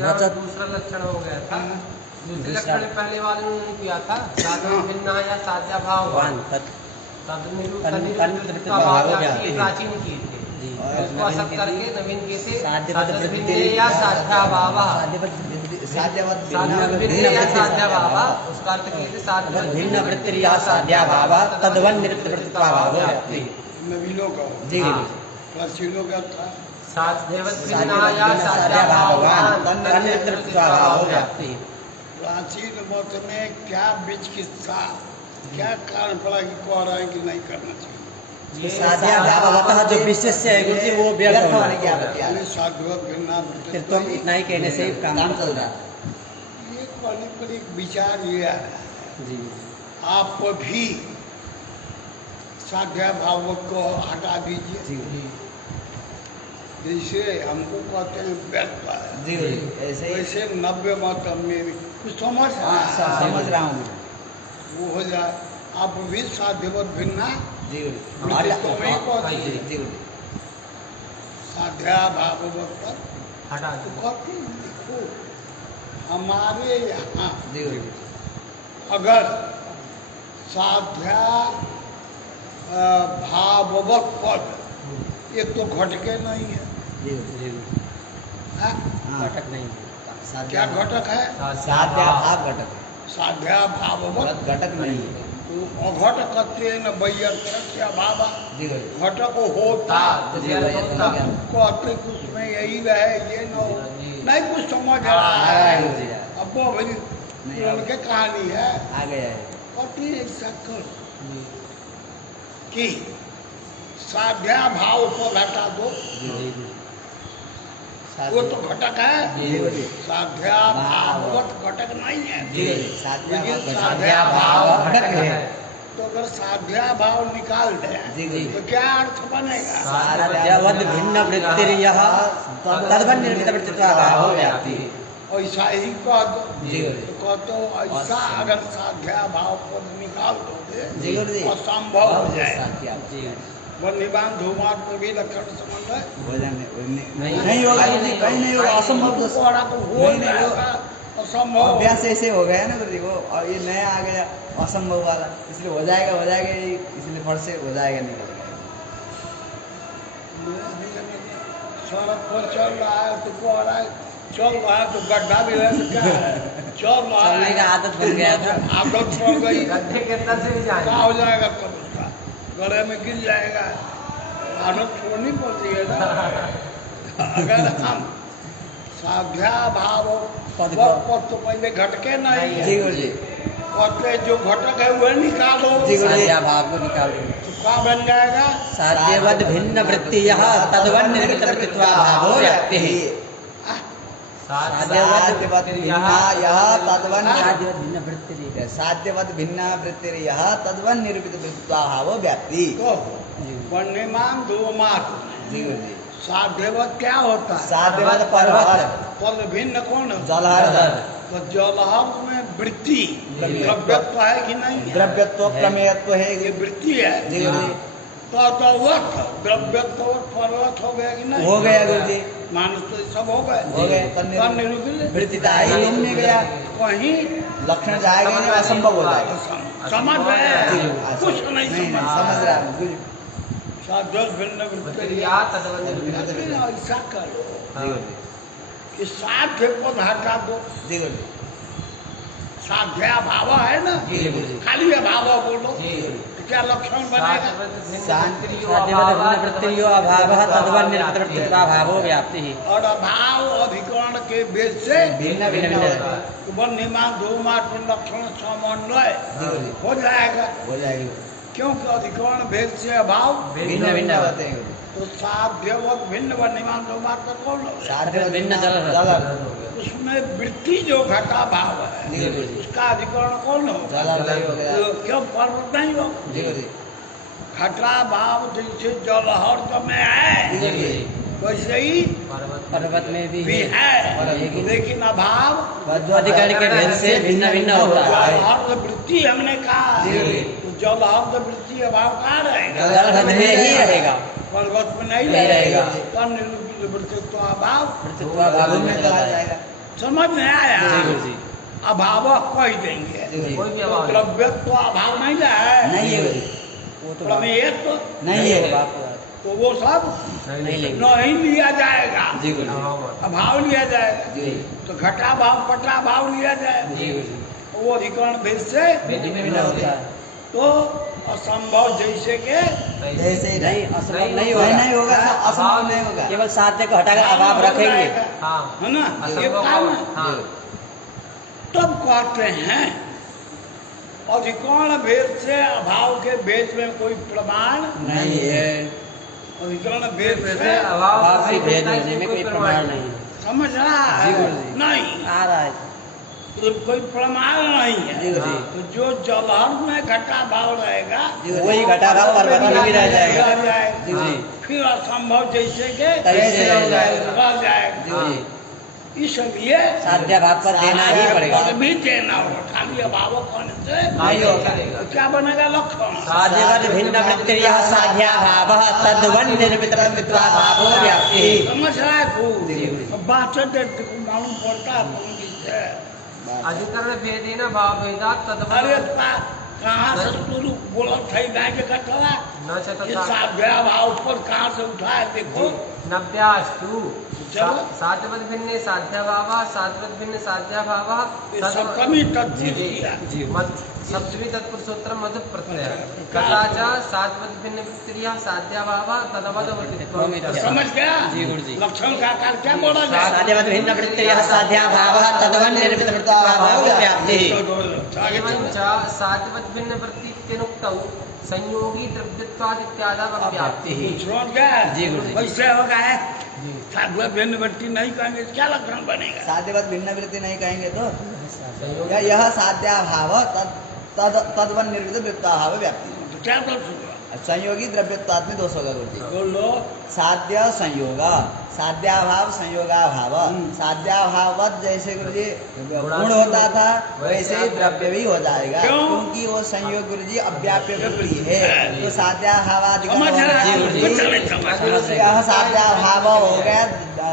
यह दूसरा लक्षण हो गया था। दूसरे लक्षण पहले वाले ने नहीं किया था। साधन भिन्न या साध्या भाववान प्राचीन किए थे, उसको असत करके नवीन किए थे। साधन भिन्न या साध्या भावा, साधन भिन्न या साध्या भावा, उसका अर्थ किए थे साधन भिन्न वृत्ति या साध्या भावा तद्वन निवृत्ति वृत्तित्वाभावो व्याप्ति। नवीनों का जी प्राचीनों का था साध्यवत् भिन्न या साध्या भाववान तद्वन निवृत्ति वृत्तित्वाभावो व्याप्ति। प्राचीन मत में क्या बीच किस्सा क्या कारण पड़ा कि कह रहे हैं कि नहीं करना चाहिए। साध्या भाववतः जो विशेष है गुरु जी वो व्यर्थ होने की साधवत भिन्ना तो इतना ही कहने से काम चल रहा है। ये कहने पर एक विचार ये आ रहा है जी आप भी साध्या भावक को हटा दीजिए। जैसे हमको कहते हैं व्यर्थ है जी वैसे नव्य मत में भी कुछ समझ रहा हूँ वो हो जाए। आप भी साध्यवत भिन्ना जी साध्या भाववत पर हटा तो कहते हैं देखो हमारे यहाँ अगर साध्या भाववत पद ये तो घटके नहीं है। घटक नहीं क्या घटक है? साध्या भाव घटक साध्या भाववत घटक नहीं है। तो अघट कहते न बैया भावा घटक होता कहते कि उसमें यही रहे ये न हो नहीं कुछ समझ रहा है। अब वो भाई उनके कहानी है आ गया है कहते ऐसा कर कि साध्या भाव को घटा दो वो तो घटक है। साध्या भाववत घटक नहीं है लेकिन साध्या भाव घटक है। तो अगर साध्या भाव निकाल दे तो क्या अर्थ बनेगा? साध्यवत् भिन्न वृत्तिर्यः तद्वन निर्मित वृत्तित्वाभावो व्याप्ति। ऐसा ही कह दो तो कह दो ऐसा अगर साध्या भाव को निकाल दोगे असंभव हो जाए। वन्यवान धूमार्थ में भी लक्षण संबंध है नहीं होगा कहीं नहीं होगा असंभव तो हो जाएगा असंभव। अभ्यास ऐसे हो गया ना गुरु जी वो और ये नया आ गया असंभव वाला इसलिए हो जाएगा इसलिए फट से हो जाएगा नहीं। सड़क पर चल रहा है तो कह रहा है चल रहा है तो गड्ढा भी है तो क्या है चल रहा है चलने का आदत बन गया था आदत पड़ गई गड्ढे के अंदर से भी जाए क्या हो जाएगा तब उसका गले में गिर जाएगा। आदत छोड़नी पड़ती है ना। अगर हम साध्या भाव पद तो पहले घटके नहीं है कहते जो घटक है वह निकालो साध्या भाव को निकालो तो क्या बन जाएगा? साध्यवत् भिन्न वृत्तियः तद्वन निर्मित वृत्तित्वाभावो व्याप्तिः। साध्यवत् भिन्न वृत्तिर्यः तद्वन निर्मित वृत्तित्वाभावो व्याप्ति। वन्यमान धूमार्थ साध्यवत क्या होता है? साध्यवत् पर्वत पद भिन्न कौन? जलहर तो जलहर में वृत्ति द्रव्यत्व है कि नहीं? द्रव्यत्व प्रमेयत्व है ये वृत्ति है तो द्रव्यत्व और पर्वत हो गया कि नहीं? हो गया गुरु जी मानुष तो सब हो गए वृत्तिता ही घूमने गया कहीं लक्षण जाएगा नहीं असंभव हो जाएगा। समझ रहे कुछ नहीं समझ रहा हूँ साध्यवत भिन्न वृत्ति ऐसा करो कि साध्य पद हटा दो। साध्या भाव है ना खाली भाव बोलो तो क्या लक्षण बनेगा? और अभाव अधिकरण के भेद से वन्यमान धूमार्थ लक्षण समन्वय हो जाएगा क्योंकि अधिकरण भेद से अभाव भिन्न भिन्न होते हैं। तो साध्यवत भिन्न वन्यमान धूमार्थ का कौन हो? साध्यवत भिन्न उसमें वृत्ति जो घटा भाव है उसका अधिकरण कौन हो? क्यों पर्वत नहीं हो? घटा भाव जैसे जलहर में है वैसे ही पर्वत में भी है लेकिन अभाव अधिकरण के भेद से भिन्न भिन्न होता है। जलहर वृत्ति हमने कहा जलहर वृत्ति अभाव कहाँ रहेगा? जलहर में ही रहेगा पर्वत में नहीं रहेगा। वृत्तित्व अभाव में चला जाएगा। समझ में आया? जी गुरुजी। अभाव कह देंगे। जी। कोई भी तो अभाव नहीं। द्रव्यत्व अभाव नहीं है, नहीं है गुरुजी, वो तो प्रमेयत्व नहीं है। तो वो सब नहीं लेंगे। नहीं लिया जाएगा, जी गुरुजी। अभाव मत। अभाव लिया जाएगा। जी तो घटा भाव पटा भाव लिया जाएगा, जी गुरुजी। तो वो अधिकरण भेद से भिन्न होता है। तो असंभव जैसे के जैसे नहीं, असंभव नहीं नहीं होगा, होगा। नहीं होगा, हाँ, असंभव नहीं होगा। केवल साध्य को हटाकर अभाव रखेंगे। हाँ। है ना, ये असंभव काम को- है। हाँ। तब कहते हैं अधिकरण भेद से अभाव के भेद में कोई प्रमाण, नहीं है। अधिकरण भेद फिर से से अभाव अभाव से से भेद भेद होने में कोई प्रमाण नहीं है। समझ रहा जी है? गुरुजी। नहीं, आ रहा है। तो कोई प्रमाण नहीं है। जी गुरुजी। तो जो जलहर में घटा भाव रहेगा जी गुरुजी। वही घटा भाव पर्वत में भी रह जाएगा। रह जाएगा। जी गुरुजी। फिर असंभव जैसे के तैसे रह जाएगा। रह जाएगा। जी गुरुजी। इसलिए साध्य भाव पर देना ही पड़ेगा। पद भी देना होगा, खाली अभाव होने से नहीं होगा। तो क्या बनेगा लक्षण? साध्यवद भिन्न वृत्तिर्यः साध्याभावः तद्वन् निर्मित वृत्तित्वाभावो व्याप्तिः। समझ रहा है जी, खूब? जी। अब बात को मालूम पड़ता है पंडित से। अधिकरण भेदेन भाव भेदात् तद्वत् अरे कहाँ से तू बोलत थे गाय के कटवा? न च ये तथा साध्या भाव पर कहाँ से उठाया देखो। नव्यास्तु चलो। साध्यवद भिन्ने साध्याभावः साध्यवद भिन्ने साध्याभावः ये सप्तमी तत्व जी मत सप्तमी तत्पुरुषोत्तरम मधु प्रत्यय तथा च साध्यवद भिन्न वृत्तिर्यः साध्याभावः तद्वद वृत्तित्वम् इत्यर्थः। समझ गया? जी गुरुजी। लक्षण का आकार क्या बोला जाए? साध्यवद भिन्न वृत्तिर्यः साध्याभावः तद्वन् निर्मित वृत्तित्वाभावो व्याप्तिः। एवं च साध्यवद भिन्न वृत्तित्यनुक्तौ संयोगी द्रव्यत्वात् इत्यादि व्याप्तिः। समझ गया? जी गुरुजी। कैसे होगा? साधु भिन्न वृत्ति नहीं कहेंगे तो क्या लक्षण बनेगा? साध्यवत भिन्न वृत्ति नहीं कहेंगे तो यह साध्याभाव तद्वन निर्मित वृत्ताभाव व्याप्ति। तो क्या दोष होगा? संयोगी द्रव्यत्वात् में दोष होगा गुरुजी। बोलो। साध्य संयोग, साध्याभाव संयोगाभाव, साध्याभावत जैसे गुरुजी गुण होता था वैसे ही द्रव्य भी हो जाएगा, क्यों? क्योंकि वो संयोग गुरुजी अव्याप्य वृत्ति है। तो साध्याभावादिगम समझ रहा है? गुरुजी, कुछ नहीं समझ। यह साध्याभाव हो गया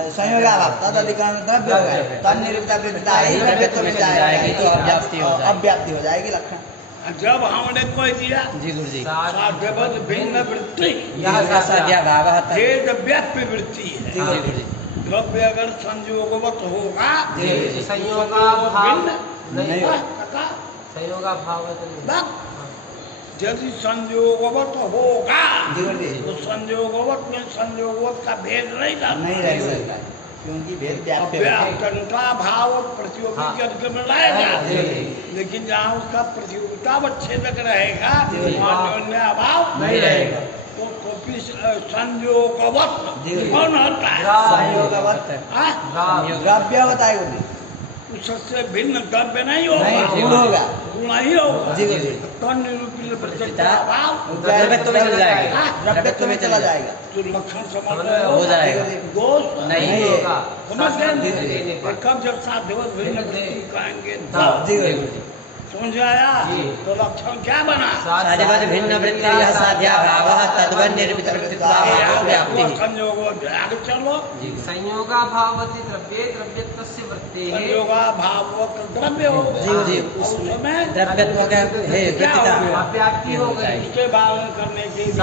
संयोगाभाव, तद अधिकरण द्रव्य हो गया, तद निरूपित वृत्ता ही द्रव्यत्व में जाएगा, तो अव्याप्ति हो जाएगी। अव्याप्ति हो जाएगी लक्षण। जब हमने कोई दिया जी गुरुजी। साध्यवत भिन्न वृत्ति यह साध्याभावः भेद व्याप्य वृत्ति है। जी गुरुजी। द्रव्य अगर संयोगवत होगा जी गुरुजी। संयोगाभाव नहीं हाँ, होगा। कथा। संयोगाभाव तो नहीं होगा। बस यदि संयोगवत होगा जी गुरुजी। तो संयोगवत में संयोगवत का भेद नहीं रहता। नहीं रह सकता, क्योंकि भेद व्याप्य है। व्याप्तता भाव और प्रतियोगी हाँ। के अधिक में रहेगा, जी, जी। लेकिन जहाँ उसका प्रतियोगिता छेदक रहेगा जी, जी। वहाँ अन्य अभाव नहीं रहेगा। तो कॉपी संयोगवत जी, जी। कौन होता है? संयोगवत हाँ? संयोग। द्रव्य होता है गुरुजी, उससे भिन्न द्रव्य नहीं होगा, नहीं गुण होगा। गुण ही होगा। जी गुरुजी। कौन निरूपित प्रतियोगिता अभाव द्रव्यत्व में चला जाएगा। द्रव्यत्व में चला जाएगा। तो लक्षण समझ समझ हो जाएगा। दोष नहीं होगा। समझ जी, गए? जी। कब जब साध्यवत भिन्न वृत्ति कहेंगे हाँ, जी जी गुरुजी। समझ आया? जी। तो लक्षण क्या बना? साध्यवद भिन्न वृत्तिर्यः साध्याभावः तद्वन् निर्मित वृत्तित्वाभावो व्याप्तिः। संयोग आगे चलो। जी। संयोगाभावति द्रव्ये द्रव्यत्वस्य वृत्तेः संयोगाभाव द्रव्य हो जी, जी। उसमें द्रव्यत्व का है क्या वृत्तिता होगा? व्याप्ति हो गई। उसके पालन करने के लिए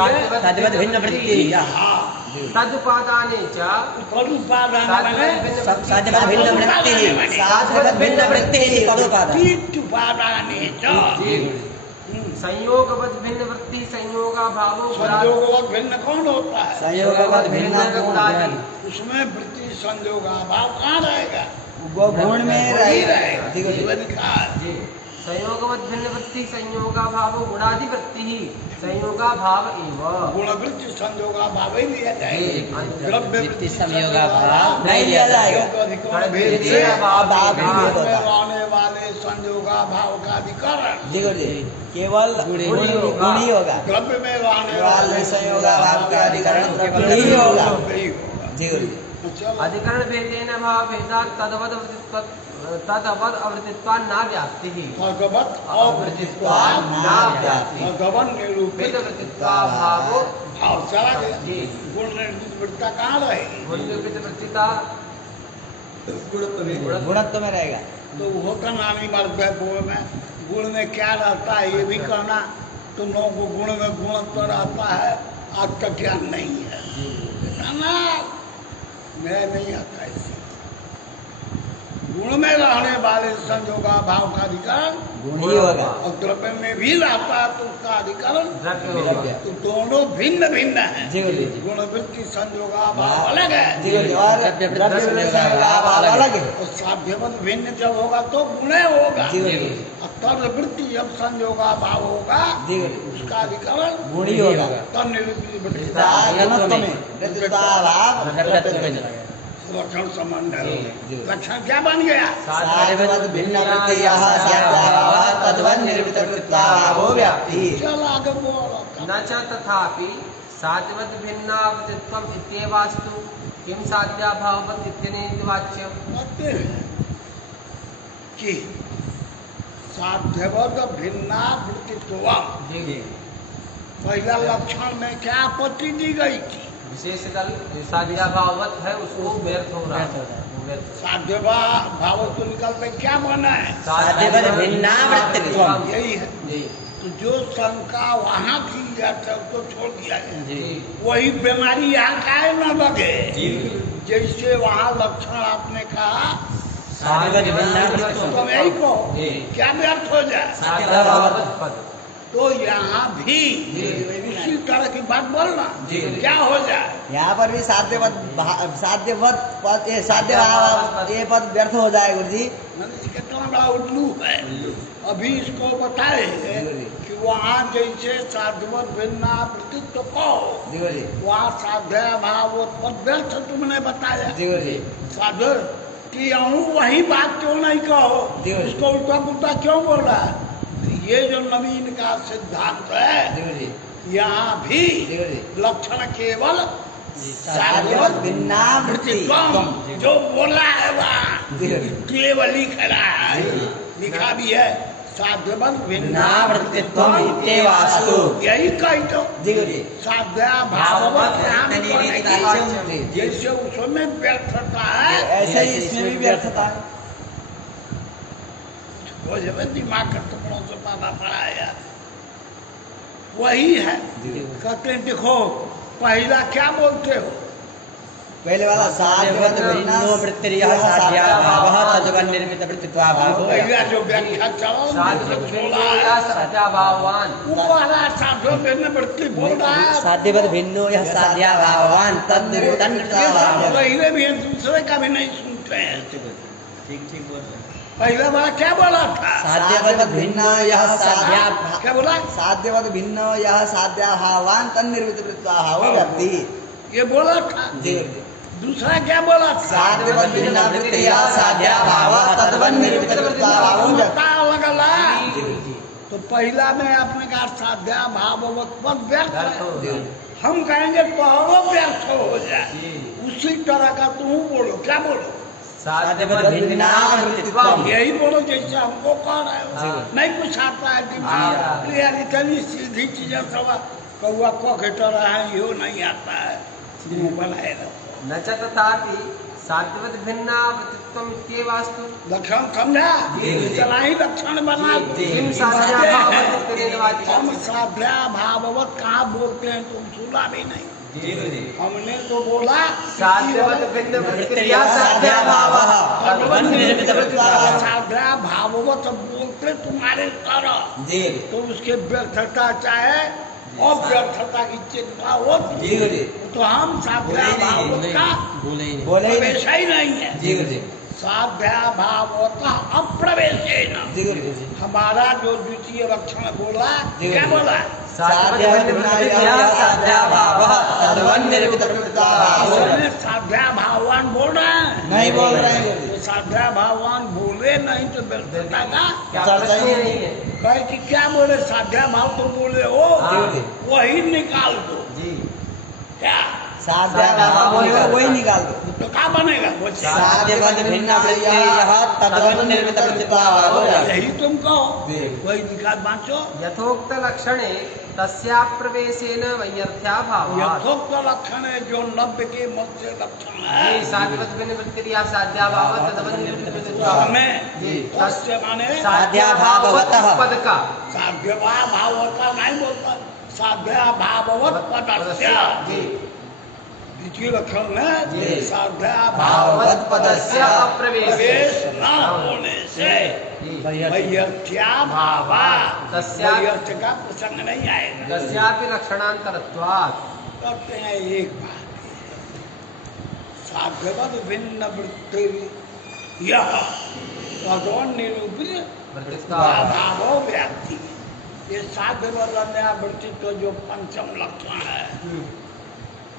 साध्यवद भिन्न वृत्तिर्यः हाँ, तदुपादाने च तदुपादान मैंने साध्यवद भिन्न वृत्तिः साध्यवद भिन्न वृत्तिः तदुपादान। उपादाने च जी गुरुजी। संयोगवद भिन्न वृत्ति संयोगाभावो संयोगवत भिन्न कौन होता है? संयोगवत भिन्न गुण, उसमें वृत्ति संयोगाभाव कहाँ रहेगा? वो गुण में वही रहेगा। रहेगा। जी गुरुजी। जीवन काल। जी। संयोगवद भिन्न वृत्ति संयोगाभावो गुणादि वृत्ति संयोगाभाव एव। गुणवृत्ति संयोगाभाव ही लिया जाएगा। जी। द्रव्य वृत्ति संयोगाभाव नहीं लिया जाएगा। अधिकरण भेद जी, से अभाव भी भाव भेद में होता है। रहने वाले संयोगाभाव का अधिकरण जी गुरुजी, केवल गुण ही गुण ही होगा। द्रव्य में रहने वाले संयोगाभाव का अधिकरण द्रव्य ही होगा। द्रव्य ही होगा। जी गुरुजी। चलो। अधिकरण भेदेन भाव भेदात् तदवद अवृत्तित्वा न व्याप्तिः। भगवत अवृत्तित्वा न व्याप्तिः। भगवान निरूपित वृत्तित्वाभावो भाव चला गया। जी। गुण निर्मित वृत्ता कहाँ रहेगी? गुणनिरूपित वृत्तिता गुणत्व में रहेगा। तो वो तो नानी मर्द है गुण में क्या रहता है ये भी कहना। तुम लोगों को गुण में गुणत्व रहता है, आपका ज्ञान नहीं है ना। मैं नहीं आता इसे। गुण में रहने वाले संयोगा भाव का अधिकरण गुण ही होगा। और द्रव्य में भी रहता है तो उसका अधिकरण द्रव्य। तो दोनों भिन्न भिन्न है। जी गुरुजी। गुण वृत्ति संयोगा भाव अलग है जी गुरुजी। और द्रव्य संयोगा भाव अलग है। और साध्यवत भिन्न जब होगा तो गुण होगा। जी गुरुजी। और तद वृत्ति जब संयोगा भाव होगा जी गुरुजी। उसका अधिकरण गुण ही होगा। तब निवृत्ति वृत्ति गुणत्व में वृत्तित्व भाव द्रव्यत्व में लक्षण संबंध है। जी। लक्षण क्या बन गया? साध्यवत भिन्न वृत्तियः साध्याभावः तद्वन् निर्मित वृत्ताभावो व्याप्ति। चल आगे बोलो। न च तथापि साध्यवत् भिन्नावृत्तित्वम् इत्येवास्तु किं साध्याभाववत् इत्यनेन वाच्यम्। कहते हैं कि साध्यवत भिन्ना वृत्तित्व जी। पहला लक्षण में क्या आपत्ति दी गई थी? विशेषकर साध्याभाववत् है उसको व्यर्थ हो रहा है। व्यर्थ। साध्य भाव तो निकलते क्या बना है? साध्यवत् भिन्नावृत्तित्वम्। यही है। जी तो जो शंका वहाँ की जाता है उसको छोड़ दिया गया। जी वही बीमारी यहाँ काहे न लगे। जैसे वहाँ लक्षण आपने कहा साध्यवत् भिन्नावृत्तित्वम्। तुम यही कहो जी। क्या व्यर्थ हो जाए। साध्याभाववत् पद। तो यहाँ भी उसी तरह की बात बोलना जी। क्या हो जाए। यहाँ पर भी साध्यवत पद साध्य भाव ये पद व्यर्थ हो जाए गुरुजी। मैंने कितना बड़ा उल्लू है। अभी इसको बताए कि वहाँ जैसे साधवत भिन्ना वृत्तित्व कहो जी गुरुजी। वहाँ साध्य भाव पद व्यर्थ तुमने बताया। जी गुरुजी। साधु कि अहूँ वही बात क्यों नहीं कहो। जी। उसको उल्टा पुल्टा क्यों बोला। ये जो नवीन का सिद्धांत है जी गुरुजी। यहाँ भी जी गुरुजी। लक्षण केवल साध्यवत भिन्नावृत्तित्वम्। जो बोला है वहाँ जी गुरुजी। केवल ही खड़ा है। लिखा भी है साध्यवत भिन्नावृत्तित्वम् इत्येवास्तु। यही कही तो जी गुरुजी। साध्या भाववत नाम करने की जी। जैसे उसमें व्यर्थता है ऐसे ही इसमें भी व्यर्थता है। वो जब दिमाग का टुकड़ों से पाना पड़ा है यार। वही है। कहते हैं देखो पहला क्या बोलते हो। पहले वाला साध्यवत भिन्नावृत्तिर्यः साध्याभावः तद्वन् निर्मित वृत्तित्वाभावो पहला जो व्याख्या चलो साध्याभावान वो वाला साधो में वृत्ति बोल रहा है। साध्यवत भिन्नो यः साध्याभावान् तद्निमित्तं वृत्तित्वाभावो। पहले भी हैं दूसरे का भी नहीं सुनते हैं। ठीक बोल रहे हैं। पहला वाला क्या बोला था। साध्यवत भिन्न यः साध्या क्या बोला। साध्यवत भिन्न यः साध्याभावान् तन्निर्मित वृत्तित्वाभावो व्याप्ति। ये बोला था। जी। दूसरा क्या बोला था। साध्यवत भिन्न वृत्तियः साध्याभावः तद्वन् निर्मित वृत्तित्वाभावो व्याप्ति। अलग अलग। तो पहला में आपने कहा साध्या भाववत पद व्यर्थ है। हम कहेंगे पहलो व्यर्थ हो जाए। उसी तरह का तुम बोलो। क्या बोलो। साध्यवत भिन्नावृत्तित्वम्। यही बोलो जैसे हमको कह रहे हो। नहीं कुछ आता है दिमाग यार इतनी सीधी चीजें सब कौआ को घटर है यो नहीं आता है। बनाएगा न च तथापि साध्यवत् भिन्नावृत्तित्वम् इत्येवास्तु। लक्षण समझा। चला ही लक्षण बना। किं साध्याभाववत् इत्यनेन वाच्यम्। हम साध्या भाववत कहाँ बोलते हैं तुम सुना भी नहीं। हमने तो बोला साध्यवत् भिन्न वृत्तिर्यः साध्याभावः तद्वन् निर्मित वृत्तित्वाभावो। साध्या भाववत बोलते तुम्हारे तरह जी। तो उसके व्यर्थता चाहे और व्यर्थता की चिंता होती जी गुरुजी। तो हम साध्या भाववत का बोले ही प्रवेश ही नहीं है। जी गुरुजी। साध्या भाववत अप्रवेश है ना। जी गुरुजी। हमारा जो द्वितीय लक्षण बोला जी। क्या बोला। साध्यवत् भिन्न यः साध्याभावः तद्वन् निर्मित वृत्तित्वाभावो। उसमें साध्या भाववान बोल रहे हैं। नहीं बोल रहे हैं तो साध्या भाववान बोले नहीं तो व्यर्थता का क्या प्रश्न ही नहीं है। कहे कि क्या बोले साध्या भाव तो बोले हो जी। वही निकाल दो। जी क्या साध्याभाव बोलेगा वही निकाल दो। तो क्या बनेगा वो साध्यवद भिन्न वृत्तिर्यः तद्वन् निर्मित वृत्तित्वाभावो व्याप्तिः। यही तुम कहो जी। वही निकाल बांचो। यथोक्त लक्षणे तस्याप्रवेशेन वैयर्थ्याभावात्। यथोक्त लक्षण है जो नव्य के मध्य लक्षण जी है साध्यवद भिन्न वृत्तिर्यः साध्याभावात् तद्वन् निर्मित वृत्तित्वाभावात्। हमें जी तस्य माने साध्याभाववतः। पद का साध्यवा भाव होता नहीं बोलता साध्या भाववत पदस्य जी द्वितीय लक्षण में जी। साध्या भाववत भाववत पदस्य प्रवेश न होने से जी वैयर्थ्या भावा तस्या- वैयर्थ्य का प्रसंग नहीं आएगा। तस्यापि लक्षणांतरत्वात्। कहते हैं एक बात साध्यवद भिन्न वृत्ति यह तद्वन् निरूपित वृत्तित्वाभाव। भावो व्याप्ति ये साध्यवद अन्य वृत्तित्व जो पंचम लक्षण है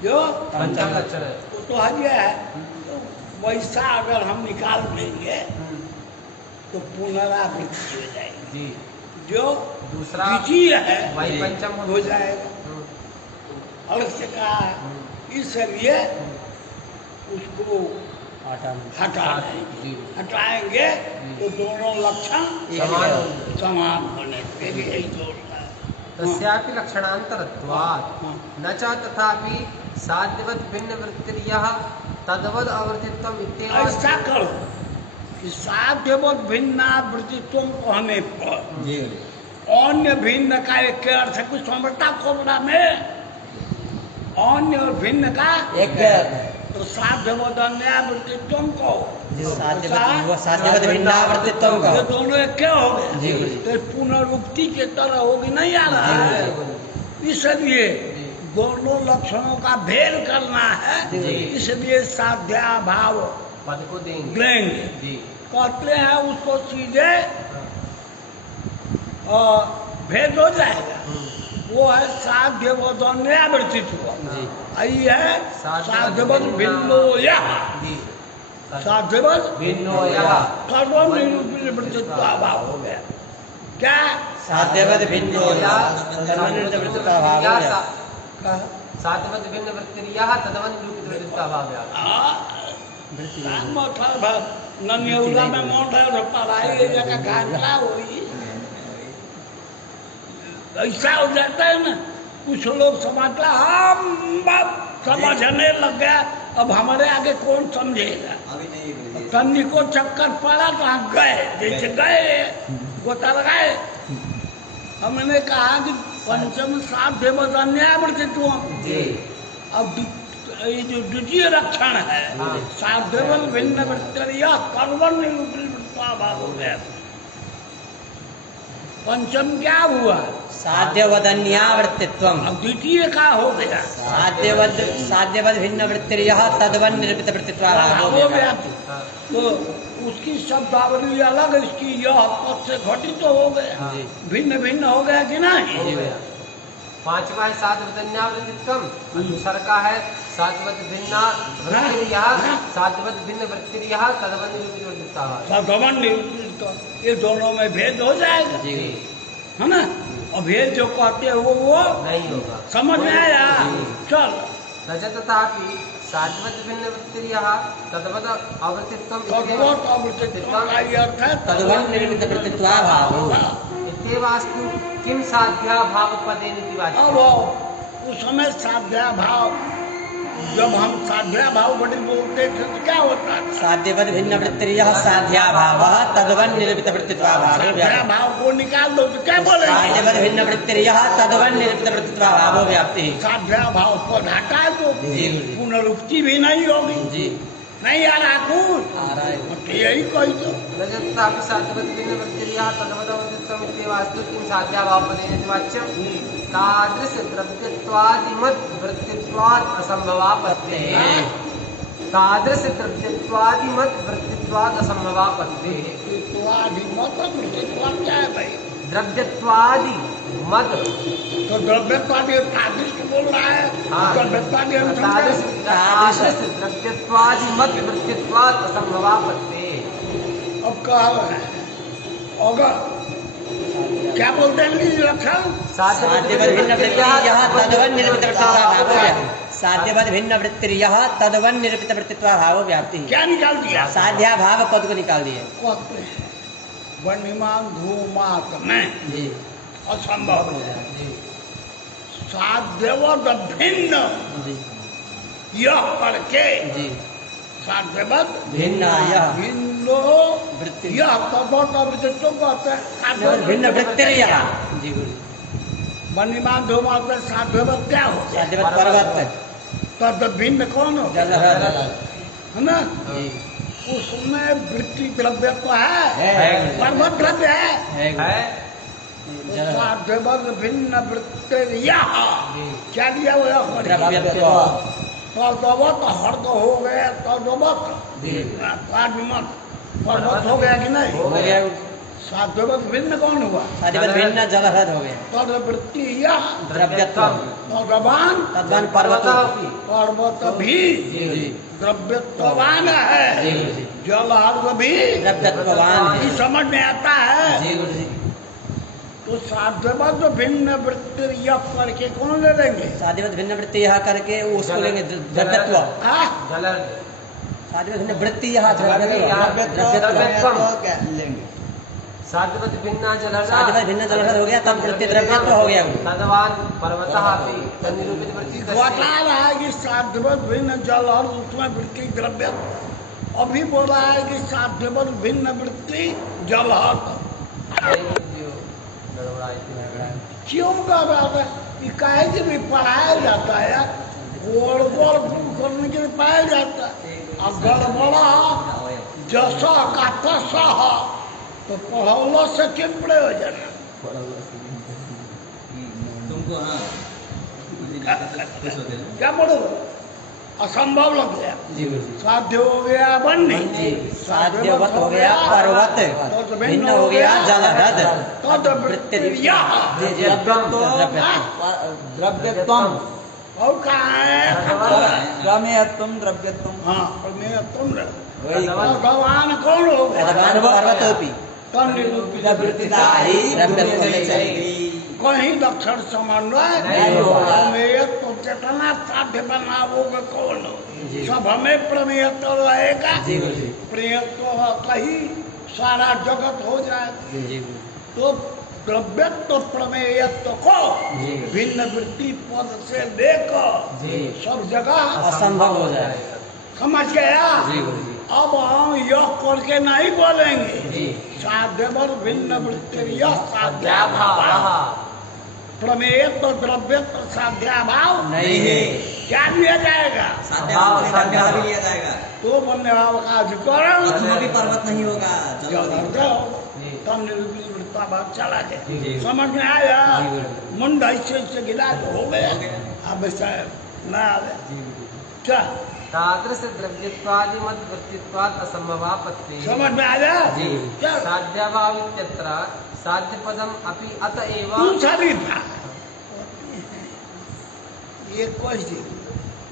जो पंचम लक्षण है। वो तो है है तो वैसा अगर हम निकाल देंगे तो पुनरावृत्ति हो जाएगी जी जो दूसरा द्वितीय है वही पंचम हो जाएगा अवश्य कहा है इसलिए उसको हटाएंगे जी हटाएंगे तो दोनों लक्षण समान होंगे। समान होने के लिए यही जोड़ रहा है तस्यापि लक्षणांतरत्वात् हाँ। न च तथापि साध्यवत् भिन्न वृत्तिर्यः तद्वद् अवर्तित्वम् इत्येव ऐसा करो कि साध्यवत भिन्ना वृत्तित्व कहने पर जी अन्य भिन्न का एक के अर्थ है कुछ समझता कोबरा में अन्य और भिन्न का एक के अर्थ है। तो साध्यवत अन्य वृत्तित्व को जिस साध्यवद भिन्नावर्तित्वम का ये दोनों एक क्या हो जी, गए जी। तो पुनरुक्ति के तरह होगी नहीं आ रहा है इसलिए दोनों लक्षणों का भेद करना है जी। इसलिए साध्याभाव पद को देंगे लेंगे जी कहते हैं उसको सीधे भेद हो जाएगा वो है साध्यवद अन्यावर्तित्व जी आई है साध्यवद भिन्नो यः जी साध्यवद भिन्नो यः सर्वम निरूपित वृत्तित्व अभाव हो गया क्या साध्यवद भिन्नो या कहा? साध्यवत् भिन्न वृत्तिर्यः तद्वन् निरूपित वृत्तित्वाभावात्। नन्यौला में मोट है पढ़ाई जगह घाटा हुई ऐसा हो जाता है ना कुछ लोग समझता हम बाप समझने लग गया अब हमारे आगे कौन समझेगा अभी नहीं तन्नी को चक्कर पड़ा तो हम गए जैसे गए गोता लगाए हमने कहा कि पंचम साध्य अन्यावर्तित्व जी अब ये जो द्वितीय लक्षण है हाँ। साध्यवल भिन्न वृत्तिर्यः कर्मण निरूपित भाव हो गया पंचम क्या हुआ साध्यवदन्यावर्तित्वम अब द्वितीय का हो गया साध्यवद भिन्न वृत्तिर्यः तद्वन् निरूपित वृत्तित्वाभावो भावो व्याप्तिः। हाँ तो उसकी शब्दावली अलग इसकी यह पद से घटित तो हो गया हाँ। भिन्न भिन्न हो गया कि नहीं हो गया। पांचवा है साध्यवदन्यावर्तित्वम् और दूसरा का है साध्यवत् भिन्ना वृत्तिर्यः साध्यवत् भिन्न वृत्तिर्यः तद्वन् निरूपित वृत्तित्वाभावात्। भगवान निरूपित तो ये दोनों में भेद हो जाएगा जी है ना और भेद जो कहते हैं वो नहीं होगा समझ में आया जी। चल न च तथापि साध्यवत् भिन्न वृत्तिर्यः तद्वद् अवर्तित्वम् भगवत अमृतत्व का ये अर्थ है तद्वन् निरूपित वृत्तित्वाभावो। इत्येवास्तु किं साध्याभावपदेनिति वाच्यम्। अब उस समय साध्या भाव जब हम साध्या भाव बड़ी बोलते थे तो क्या होता था साध्यवद भिन्न वृत्तिर्यः साध्याभावः तद्वन् निरूपित वृत्तित्वाभावो साध्या व्याप्तिः। भाव को निकाल दो तो क्या बोले साध्यवद भिन्न वृत्तिर्यः तद्वन् निरूपित वृत्तित्वाभावो व्याप्तिः। साध्या भाव को हटा दो जी। पुनरुक्ति भी नहीं होगी जी नहीं आ रहा कुछ आ रहा है। तो यही कोई तो न च तथापि साध्यवत् भिन्न वृत्तिर्यः तद्वद् अवर्तित्वम् इत्येवास्तु किं साध्याभावपदेनिति वाच्यम्। तादृश द्रव्यत्वादिमत् वृत्तित्वात् असंभवापत्तेः। तादृश द्रव्यत्वादिमत् वृत्तित्वात् असंभवापत्तेः। क्या है भाई द्रव्यत्वादि मद तो द्रव्यत्वादी तादृश बोल रहा है हाँ। द्रव्यत्वादी हम तादृश समझे। तादृश द्रव्यत्वादि मद वृत्तित्वात् असंभवापत्तेः। अब कह रहे हैं अगर क्या बोलते हैं लक्षण साध्यवद भिन्न वृत्तिर्यः तद्वन् निरूपित वृत्तित्वाभावो व्याप्तिः। साध्यवद भिन्न वृत्ति यह तदवन निरूपित वृत्तित्वा भाव व्याप्ति। क्या निकाल दिया? साध्या भाव पद को निकाल दिए। कहते हैं वन्यमान धूमात में जी असंभव है। जी साध्यवद भिन्न जी यह करके जी साध्यवद भिन्न यह भिन्नो वृत्ति यह तद्वत वृत्तित्व कहते हैं। भिन्न वृत्ति यह जी गुरु वन्यमान धूमात में साध्यवद क्या हो? साध्यवद पर्वत तद भिन्न कौन हो? जलहृद है ना? जी उसमें वृत्ति द्रव्य तो है, है। पर्वत द्रव्य है। है तो साध्यवद भिन्न वृत्ति यह जी क्या दिया वो यह द्रव्यत्व तद्वत हर्द हो गया तद्वत जी काव्यमत पर्वत हो गया कि नहीं? हो गया। साध्यवत भिन्न कौन हुआ? साध्यवद भिन्न जलहृद हो गया। तद वृत्ति यह द्रव्यत्व तद्वान तद्वान पर्वत पर्वत भी जी जी द्रव्यत्ववान है, जी गुरु जी जलहर्द भी द्रव्यत्ववान है। ये समझ में आता है। जी गुरु जी तो साध्यवत भिन्न वृत्ति यह करके कौन ले लेंगे? साध्यवद भिन्न वृत्ति यह करके उसको लेंगे द्रव्यत्व। हाँ? साध्यवद भिन्न वृत्ति यह द्रव्यत्व लेंगे। साध्यवत भिन्ना जलहृद साध्यवद भिन्न जलहृद हो गया तब वृत्ति द्रव्यत्व हो गया। तदवान पर्वतः अपि तन्निरूपित वृत्ति बता रहा है कि साध्यवत भिन्न जलहर्द उसमें वृत्ति द्रव्य। अभी बोल रहा है कि साध्यवत भिन्न वृत्ति जलहर्द। क्यों का बात है? ये काहे के लिए पढ़ाया जाता है यार? गोड़ करने के लिए पढ़ाया जाता है। अब गड़बड़ा जसा का तसा तो पढ़ौला से किन प्रयोजन है? तुमको हाँ क्या बोलो? असंभव लग गया। जी गुरु जी साध्य हो गया बन्नी, साध्यवत हो गया पर्वत भिन्न हो गया जलहृद तद वृत्ति यह जी जी द्रव्यत्वम और कहाँ है? प्रमेयत्वम द्रव्यत्वम। हाँ प्रमेय तुम वही भगवान कौन हो गया? तद्वान पर्वतोपि तन निरूपित प्रवृत्तिता ही द्रव्यत्व में चलेगी। कहीं लक्षण समन्वय नहीं होगा। प्रमेय तो चेतना साध्य बनाओगे कौन? जी। सब हमें प्रमेय तो रहेगा। जी गुरु जी प्रिय तो कहीं सारा जगत हो जाएगा। जी जी गुरु तो द्रव्यत्व प्रमेयत्व को जी। भिन्न वृत्ति पद से लेकर जी सब जगह असंभव हो जाएगा। समझ गया? जी गुरु जी अब हम यह करके नहीं बोलेंगे। जी साध्यवर भिन्न वृत्ति यह साध्याभाव साध्याभाव प्रमेयत्व द्रव्यत्व साध्याभाव नहीं है। क्या लिया जाएगा? साध्याभाव भी लिया जाएगा। तो बनने वाला का अधिकरण उसमें भी पर्वत नहीं होगा। तब निरूपित वृत्ताभाव चला जी। जाए। समझ में आया? जी गुरु मुंड ऐसे गिरा तो हो गया। अब ऐसा न आवे क्या? तादृश द्रव्यत्वादि मद वृत्तित्वात् असंभवापत्ति। समझ में आया? जी। क्या साध्यभाव इत्यत्र साध्यपदम अपि अतएव पूछा भी था ये क्वेश्चन।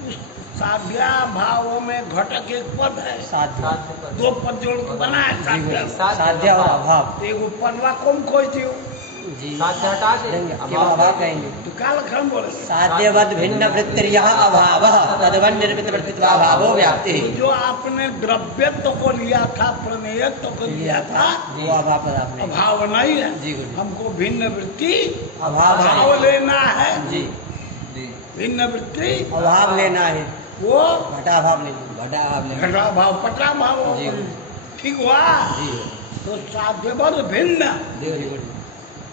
उस साध्या भाव में घटक एक पद है, साध्य साध्यपद दो पद जोड़ के बना है जी गुरु साध्या। साध्य और अभाव एगो पदवा कौन खोजती हो? जी साध्य हटा देंगे देंगे अभाव कहेंगे। तो काल खम बोले साध्यवद भिन्न वृत्ति अभाव तदवन निर्मित वृत्तित्वाभावो व्याप्ति। जो आपने द्रव्यत्व को लिया था प्रमेयत्व को लिया था वो अभाव पद आपने अभाव नहीं है। जी गुरु हमको भिन्न वृत्ति अभाव है। भाव लेना है। जी भिन्न वृत्ति अभाव लेना है वो घटा भाव लेना घटा लेंगे। घटा भाव पटा भाव जी। ठीक हुआ। जी तो साध्यवर भिन्न जी गुरु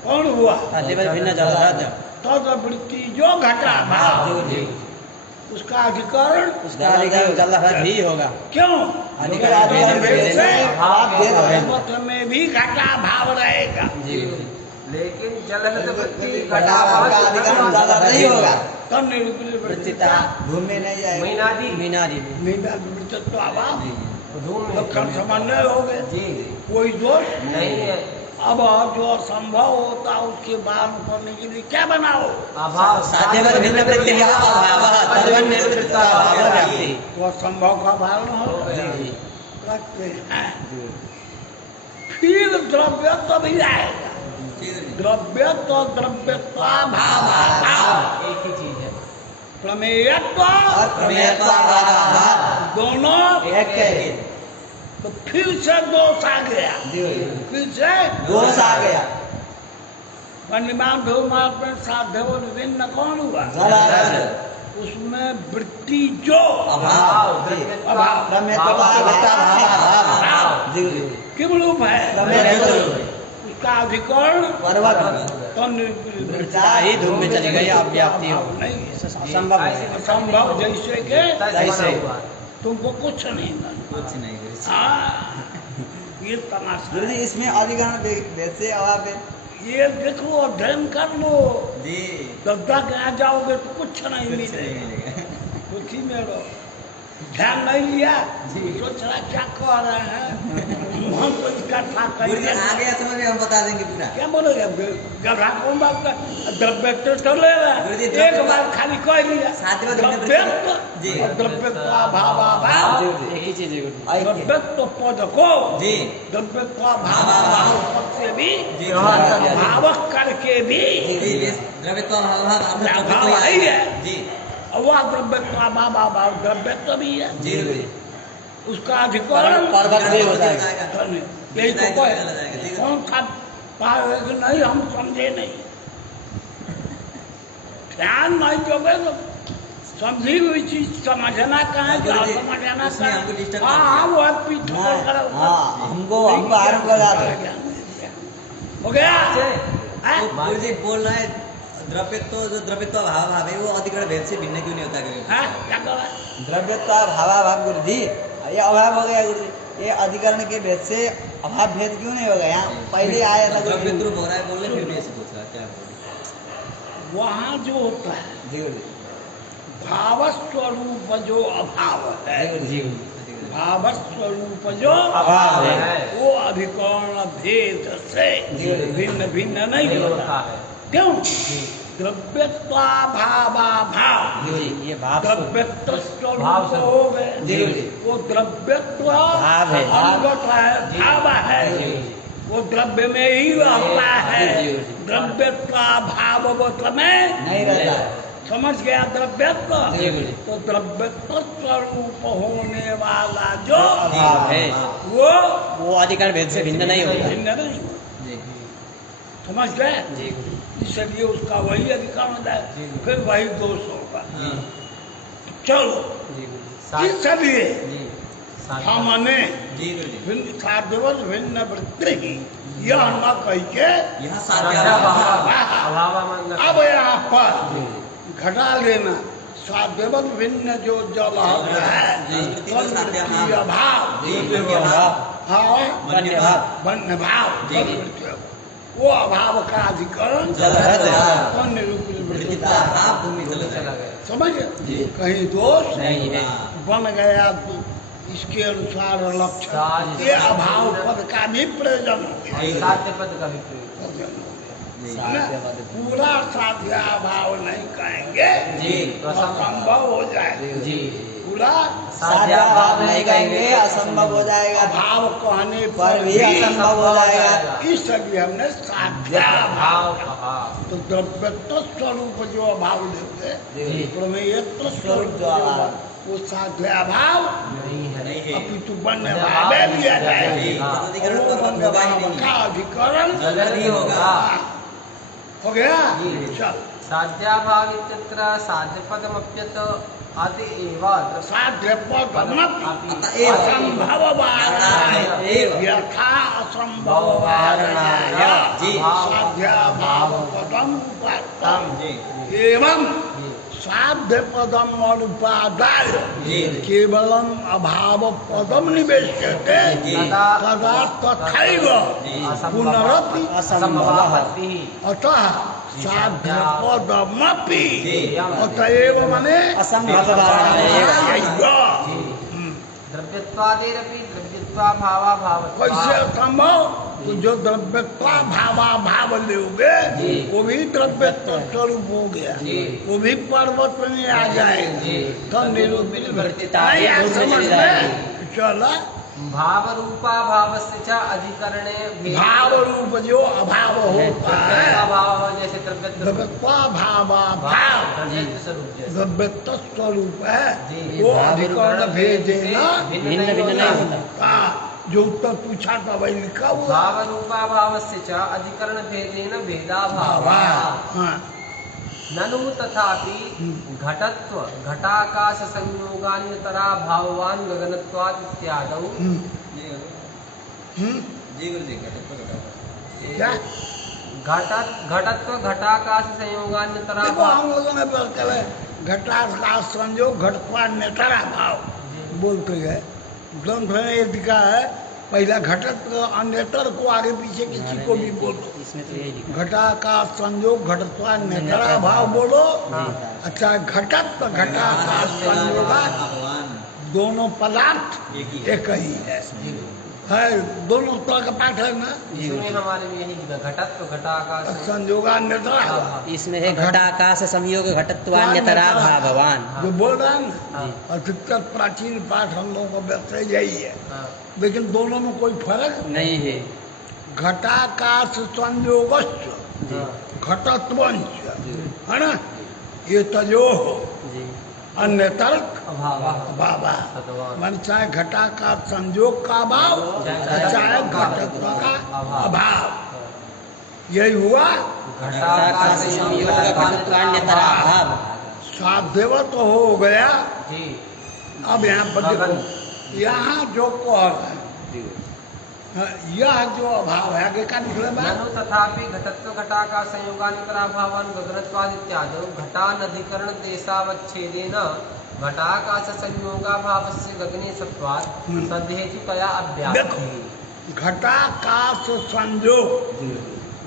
कौन हुआ? साध्यवद भिन्न जलहृद तद वृत्ति जो घटा भाव जी उसका अधिकरण उसका अधिकार जलहृद ही होगा। क्यों? अधिकरण भेद से पर्वत में भी घटा भाव रहेगा। जी गुरु लेकिन जलहृद वृत्ति घटा भाव का अधिकरण ज्यादा नहीं होगा। तब निरूपित वृत्तिता धूम में नहीं जाएगा। मीनादि मीनादि मीना वृत्तित्व अभाव धूम में लक्षण समन्वय हो गए। जी कोई दोष नहीं है। अब जो असंभव होता उसके बाद करने के लिए क्या बनाओ? अभाव साध्यवद भिन्न वृत्ति अभाव तदवन निर्मित वृत्तित्वाभावो व्याप्ति। तो असंभव का भारण हो जी जी रखते हैं। फिर द्रव्यत्व भी आएगा। द्रव्यत्व द्रव्यत्वाभाव एक ही चीज है। प्रमेयत्व और प्रमेयत्वाभाव दोनों एक है। तो फिर से दोष आ गया, जी फिर से दोष आ गया। वन्यमान धूमात में साधव विभिन्न कौन हुआ? जलद उसमें वृत्ति जो अभाव जी अभाव प्रमेयत्वाभाव जी किम रूप है? प्रमेयत्व उसका अधिकरण पर्वत तो ही धूम में चली गई अव्याप्ति हो नहीं है। असंभव है। असंभव जैसे के जैसे तुमको कुछ नहीं मालूम। कुछ नहीं गुरु जी। हाँ, ये तमाशा गुरु जी है। इसमें अधिकरण भेद से अभाव है ये देखो अध्ययन कर लो, जी जब तक यहाँ जाओगे तो कुछ नहीं मिलेगा। कुछ ही में रहो। ध्यान नहीं लिया, सोच रहा क्या कह रहे हैं, हम कुछ कथा गुरु जी करेंगे। आगे समय में हम बता देंगे पूरा। क्या बोलोगे? गधा कौन बात का द्रव्य तो चलेगा। गुरुजी, एक द्रव्य बार खाली कह दिया सातवें दिन में द्रव्यत्व जी। द्रव्यत्वाभाव जी, जी। एक ही चीज है गुरु जी। ऐक्य। द्रव्यत्व पद को जी द्रव्यत्वाभाव पद से भी जी भावक करके भी भाव है ही है। जी और वह द्रव्यत्वाभाव द्रव्यत्व भी है, जी गुरु जी। उसका अधिकरण पर्वत भी हो जाएगा। यही तो कहे। कौन सा पाएगा? नहीं, हम समझे नहीं, ध्यान नहीं दोगे तो समझी हुई चीज समझना कहाँ है, गुरुजी, समझना उसमें हमको disturb कहाँ? कर हाँ, दिया। वो है पीठ पर खड़ा होकर। हाँ हमको आरंभ कर जाते हैं। हो गया? तो हैं? गुरु जी बोल रहे हैं द्रव्यत्व जो द्रव्यत्व भाव भाव है वो अधिकरण भेद से भिन्न क्यों नहीं होता गुरु जी? हैं? क्या कहा? द्रव्यत्व भावाभाव गुरु जी ये अभाव हो गया गुरु जी। ये अधिकरण के भेद से अभाव भेद क्यों नहीं हो गया? यहाँ पहले आया था गुरु जी। हो रहा है बोल रहे फिर भी ऐसे पूछ रहा है क्या बोल वहाँ जो होता है जी गुरु जी। भावस्वरूप जो अभाव है, जी भावस्वरूप जो अभाव है वो अधिकरण भेद से जी। भिन्न भिन्न नहीं होता। क्यों? द्रव्यत्वाभाव जी ये भाव द्रव्यत्व स्वरूप हो गए, जी जी। वो द्रव्यत्व भाव है। अंगत है, भाव है, वो द्रव्य में ही रहता है। जी, जी। द्रव्यत्वाभाव में नहीं रहता है। समझ गया? द्रव्यत्व जी, जी। तो द्रव्यत्व स्वरूप होने वाला जो अभाव है वो अधिकार भेद से भिन्न नहीं होता। भिन्न नहीं होता। जी समझ गए? जी इसलिए उसका वही अधिकरण है, जी। फिर वही दोष होगा। जी चलो, जी गुरु जी। इसलिए जी हमने जी गुरु जी। भिन्न साधवत भिन्न वृत्ति ही यह न कह के यहाँ अब यहाँ पर घटा लेना साधवत भिन्न जो जल है जी। वृत्ति अभाव वन्य भाव। वन्य भाव जी। वो अभाव का अधिकरण जलद है। वन्य रूप वृत्ति। वृत्तिता भाव भूमि चला जलद है। गया। समझ जी। कहीं दोष नहीं है। बन गया तो इसके अनुसार लक्षण साध- ये अभाव पद का भी प्रयोजन हो गया। साध्य पद का भी प्रयोग। प्रयोजन हो गया। जी। है ना? पूरा साध्याभाव नहीं कहेंगे जी, तो असंभव हो जाएगा। जी पूरा साध्याभाव नहीं कहेंगे असंभव हो जाएगा। अभाव कहने पर भी असंभव हो जाएगा। इसलिए हमने साध्याभाव भाव अभाव। तो द्रव्यत्व स्वरूप जो अभाव देते जी। प्रमेयत्व स्वरूप स्वरूप जो अभाव वो साध्याभाव नहीं है। नहीं है। अपितु वन्य वन्य भाव भाव लिया जी। जाएगा। हाँ। अधिकरण वो पर्वत वन्य होगा ही भाव नहीं। का अधिकरण जलद ही होगा। हो गया? जी। चल साध्याभाव इत्यत्र साध्यपदमप्यत अतएव साध्य पदमपि अतएव असंभव वारणाय यथा असंभव वारणाय जी। साध्याभाव पदम उपात्तम जी। एवं साध्य पदम अनुपादाय जी। केवलम अभाव पदम निवेश्यते जी। तदा तथैव जी। पुनरपि असंभवापत्तिः। अतः साध्य पदमपि जी। अतएव मने असंभव वारणाय। द्रव्यत्वादेरपि द्रव्यत्वाभावाभावत्वात्। कैसे संभव? तो जो द्रव्यत्वा भाव लोगे जी। वो भी द्रव्यत्व स्वरूप हो गया, जी। वो भी पर्वत में आ जाएगा। जी। तब निरूपित वृत्तिता नहीं आ रूप में समझ चली में जाएगी। चला भावरूपाभावस्य च अधिकरणे भेद- भाव रूप जो अभाव होता है द्रव्यत्वाभाव जैसे द्रव्यत्व द्रव्यत्वा भाव द्रव्य स्वरूप जैसे। द्रव्यत्व स्वरूप है जी। वो अधिकरण भेद देना भिन्न भिन्न नहीं होता। हाँ, जो उत्तर पूछा था वही लिखा हुआ भाव रूपाभावस्य च अधिकरण भेदेन भेदाभाव। हाँ, ननु तथापि घटत्व घटाकाश संयोगान्यतरा भाववान गगनत्वात् इत्यादौ जी गुरु जी घटत्व घटाकाश। क्या घटत्व घटाकाश संयोगान्यतरा देखो हम लोगों ने बोलते हुए घटाकाश संयोग घटवा नेतरा भाव बोलते हैं। ग्रंथ में ये लिखा है पहला घटत्व अन्यतर को आगे पीछे किसी को भी बोलो, इसमें तो यही लिखा घटाकाश संयोग घटत्वा नेतरा भाव बोलो। अच्छा, घटत्व घटाकाश संयोग भगवान दोनों पदार्थ एक ही है दोनों तरह का पाठ है ना। इसमें हमारे में यही लिखा घटत्व घटाकाश संयोगा नेतरा इसमें है घटाकाश संयोग घटत्वान्यतरा भाववान। जो बोल रहे हैं हाँ। ना, अधिकतर प्राचीन पाठ हम लोगों का वैसे यही है, हाँ। लेकिन दोनों में कोई फर्क नहीं है। घटाकाश संयोगश्च हाँ। घटत्वंच है ना, ये तजो जी अन्य तर्क अभाव बाबा भगवान। मन चाहे घटाकाश संयोग का अभाव चाहे घटत्व का अभाव, यही हुआ घटाकाश संयोग घटत्वान्यतरा भाव। साध्यव तो हो गया। जी। अब यहाँ पर देखो, यहाँ जो कह रहे हैं, यह जो अभाव है आगे का निकले बात। ननु तथापि घटत्व घटाकाश संयोगान्यतरा भावान गगनत्वाद इत्यादि घटानधिकरण देशावच्छेदेन घटाकाश संयोगाभावस्य गगने सत्वात् सद्धेतुतया अभ्यास। देखो, घटाकाश संयोग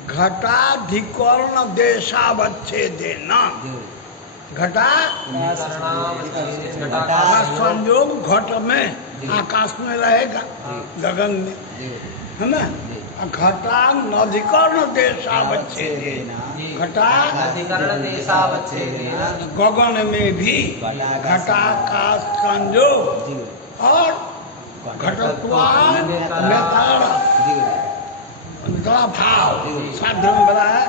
घटाधिकरण देशावच्छेदेन घटा आकाश संयोग घट में आकाश में रहेगा, गगन में है ना। घटा नधिकर्ण देशावच्छेदेन घटा अधिकरण देशावच्छेदेन गगन में भी घटाकाश संयोग और घटत्वान नेतरा भाव साध्य में बना है।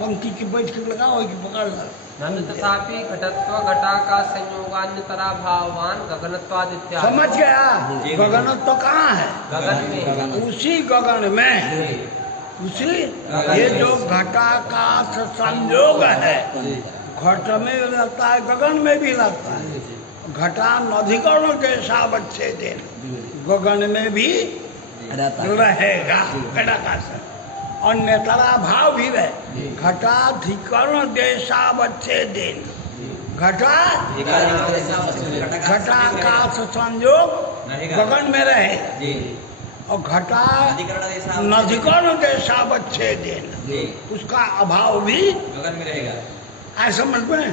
पंक्ति की बैठ के लगाओ कि पकड़ लो। ननु तथापि घटत्व घटाकाश संयोगान्यतरा भावान गगनत्वाद इत्यादि। समझ गया, गगन तो कहाँ है? गगन में। उसी गगन में, उसी ये जो घटाकाश संयोग है घट में रहता है, गगन में भी रहता है। घटा नधिकर्ण देशावच्छेदेन गगन में भी रहेगा घटाकाश, और नेतरा भाव भी रहे। घटाधिकरण देशावच्छेदेन घटा घटाकाश संयोग गगन में रहे और घटा नधिकर्ण देशावच्छेदेन उसका अभाव भी गगन में रहेगा। ऐसा समझ में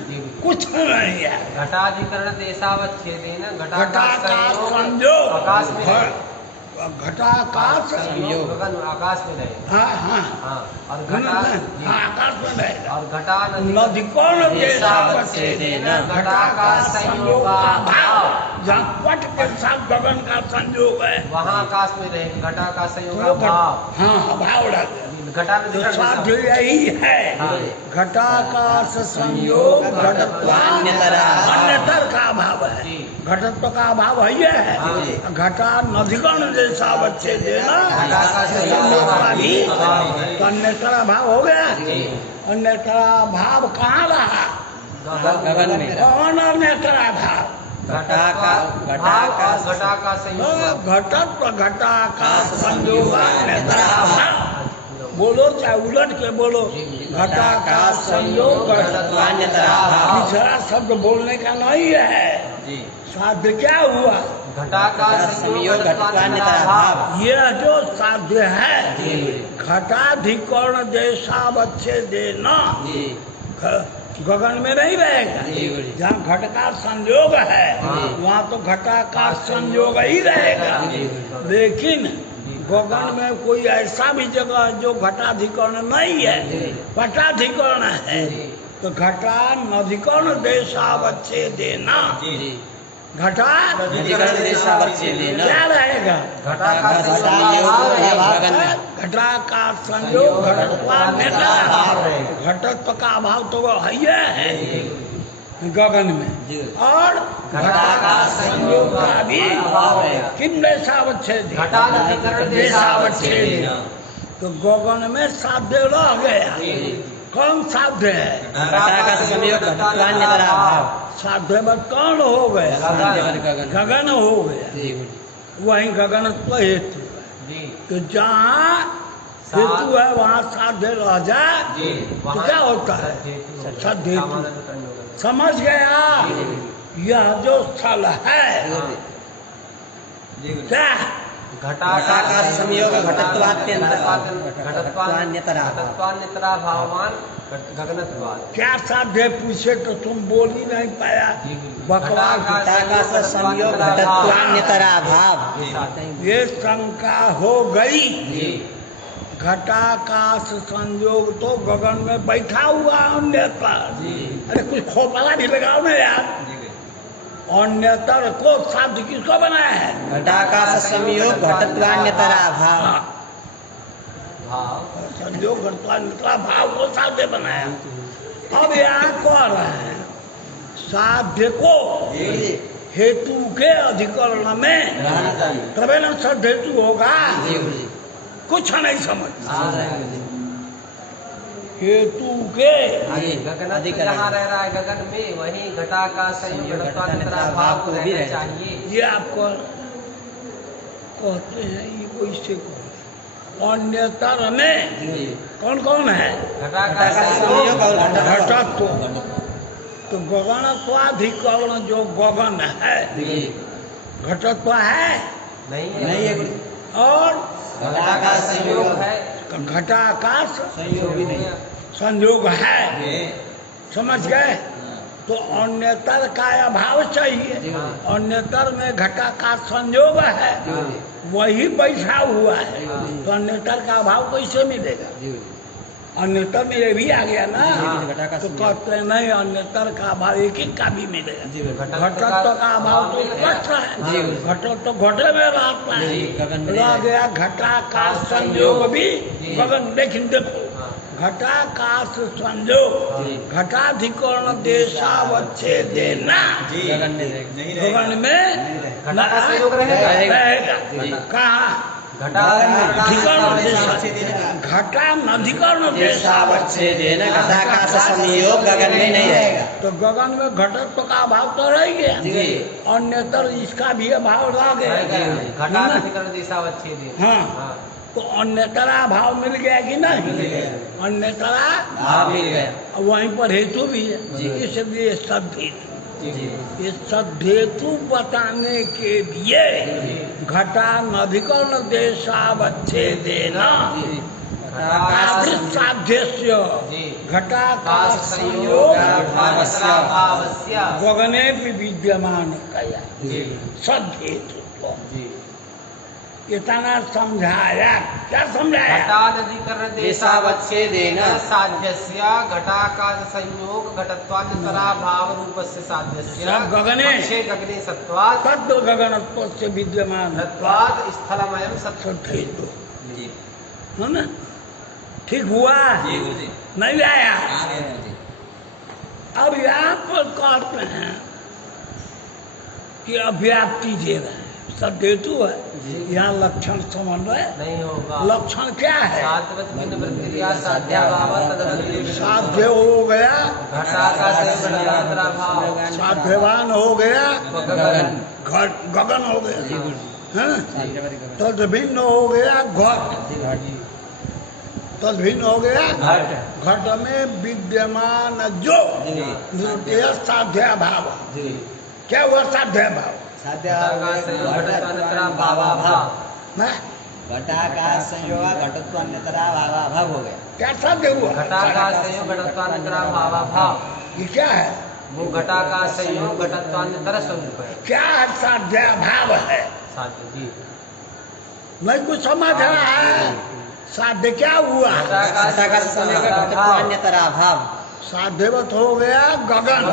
कुछ नहीं है। घटाधिकरण देशावच्छेदेन घटाकाश संयोग आकाश में रहे। घटाकाश संयोग गगन आकाश में रहे। हाँ हाँ हाँ। और गगन घटा में, हाँ, आकाश में रहेगा। और घटा नधिकर्ण देशावच्छेदेन घटाकाश संयोगाभाव जहाँ पट के साथ गगन का संयोग है वहाँ आकाश में रहेगा। घटाकाश तो संयोगाभाव हाँ अभाव रह घटा तो साध्य यही है। घटाकाश संयोग घटत्वान्यतर का अभाव है। घटत्व का अभाव है ये है। घटा नधिकर्ण देशावच्छेदेन तो अन्यतर भाव हो गया। अन्यतर भाव कहाँ रहा? गगन में। कौन अन्यतर भाव? घटाकाश संयोग घटत्व घटाकाश संयोग अन्यतर भाव बोलो, चाहे उलट के बोलो। घटाकाश संयोग घटत्वान्यतर भाव। पिछड़ा शब्द बोलने का नहीं है। साध्य क्या हुआ? घटाकाश संयोग घटत्वान्यतर भाव। यह जो साध्य है घटाधिकरण देशावच्छेदेन गगन में नहीं रहेगा। जहाँ घट का संयोग है वहाँ तो घटाकाश संयोग ही रहेगा। लेकिन गगन में कोई ऐसा भी जगह है जो घटाधिकरण नहीं है, पटाधिकरण है, तो घटा नधिकर्ण देशावच्छेदेन घटा देशावच्छेदेन क्या रहेगा? घटाकाश घटाकाश संयोग घटत्वान्यतर घटत्व का अभाव तो वो है। गगन में, जी। और घटाकाश संयोग का भी अभाव है। किम देशावच्छेद, घटाधिकरण देशावच्छेद। तो गगन में साध्य रह गया। कौन साध्य है? घटाकाश संयोग घटत्वान्यतरा भाव। साध्य में कौन हो गया? गगन हो गया। जी। वही गगनत्व हेतु है। जी तो जहाँ हेतु है वहाँ साध्य रह जाए जी तो क्या होता है? सद्धेतु। समझ गया? यह जो स्थल है क्या? घटाकाश संयोग घटत्वान्यतरा भाववान गगनत्वात्। क्या साध्य पूछे तो तुम बोल ही नहीं पाया। बकवास। घटाकाश संयोग घटत्वान्यतरा भाव। ये शंका हो गई। जी। घटाकाश संयोग तो गगन में बैठा हुआ अन्यतर। अरे कुछ खोपला भी लगाओ ना यार। अन्यतर को शब्द किसको बनाया है? घटाकाश संयोग घटत्वान्यतरा भाव। संयोग घटत्वान्यतरा भाव को साध्य बनाया। अब यहाँ कह रहे हैं साध्य को हेतु के अधिकरण में तबे न सद हेतु होगा। कुछ नहीं समझ। हेतु के गगन जहाँ रह रहा है गगन में वहीं घटाकाश संयोग घटत्वान्यतरा भाव को रहना चाहिए। ये आपको कहते हैं ये वैसे को अन्यतर में कौन कौन है? घटाकाश संयोग और घटत्व। तो गगनत्वाधिकरण जो गगन है घटत्व है नहीं है। और घटाकाश संयोग है घटाकाश संयोग भी नहीं। संयोग है। समझ गए? तो अन्यतर का अभाव चाहिए। अन्यतर में घटाकाश संयोग है वही बैठा हुआ है तो अन्यतर का अभाव कैसे मिलेगा? अन्यतर में ये भी आ गया ना। तो कहते नहीं अन्यतर का अभाव एक एक का भी मिलेगा। घटत्व का अभाव तो स्पष्ट है। घटत्व तो घटे में रहता है। रह गया घटाकाश संयोग भी गगन। लेकिन देखो घटाकाश संयोग घटाधिकरण देशावच्छेदेना गगन में घटाकाश संयोग रहेगा। कहाँ? घटा अधिकरण देशावच्छेदेन घटाकाश संयोग गगन में नहीं रहेगा। तो गगन में घटत्व का अभाव तो रह गया। अन्यतर इसका भी अभाव रह गया। घटाधिकरण देशावच्छेदेन। हाँ तो अन्यतरा भाव मिल गया कि नहीं? अन्यतरा भाव मिल गया। वहीं पर हेतु भी है। इसलिए सद्धेतु। ये सद्धेतु बताने के लिए घटाधिकरण देशावच्छेदेना साध्यस्य घटाकाश संयोग गगने भी विद्यमान कया सद्धेतुत्व। इतना समझाया। क्या समझाया? घटाधिकरण देशावच्छेदेन साध्यस्य घटाकाश संयोग घटत्वान्यतरा भाव रूपस्य साध्यस्य सब गगने। पक्षे गगने सत्वात् तत्व गगनत्व से विद्यमान तत्वात् स्थलमयं सत्त्व। सद्धेतु है ना? ठीक हुआ? नहीं आया? अब यहाँ पर कहते हैं कि अव्याप्ति दे रहे हैं। सद्धेतु है। यहाँ लक्षण समझ रहे? नहीं होगा। लक्षण क्या है? सात्वत भिन्न प्रक्रिया साध्याभाव तदवत् साध्य हो गया। घटाकाश संयोग घटत्वान्यतरा भाव। साध्यवान हो गया। गगन। गगन हो गया है ना? तद भिन्न हो गया घट। तद भिन्न हो गया घट में विद्यमान जो साध्य भाव। क्या हुआ साध्य भाव? घटाकाश संयोग घटत्वान्यतरा भावाभाव। घटाकाश संयोग घटत्वान्यतरा भावाभाव हो गया। क्या साध्य हुआ? घटाकाश संयोग घटत्वान्यतरा भावाभाव। ये क्या है? वो घटाकाश संयोग घटत्वान्यतरा स्वरूप है। क्या है? साध्य भाव है। साध्य जी नहीं कुछ समझ रहा है? साध्य क्या हुआ? घटाकाश संयोग घटत्वान्यतरा भाव। साध्यवत हो गया गगन।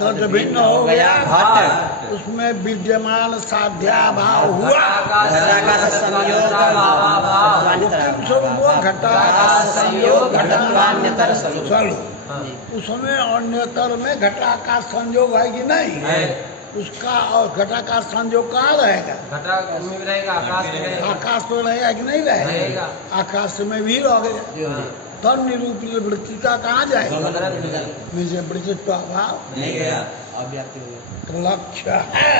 तद भिन्न हो गया घट। उसमें विद्यमान साध्याभाव हुआ घटाकाश संयोग घटाकाश संयोग घटत्वान्यतर स्वरूप। स्वरूप उसमें अन्यतर में घटाकाश संयोग है कि नहीं उसका और घटाकाश संयोग कहाँ रहेगा घटा में भी रहेगा, आकाश में रहेगा। आकाश में रहेगा कि नहीं रहेगा रहेगा। आकाश में भी रहेगा तब निरूपित वृत्ति का कहाँ जाएगा मुझे वृत्ति तो अभाव नहीं गया, अव्याप्ति हो गया। लक्ष्य है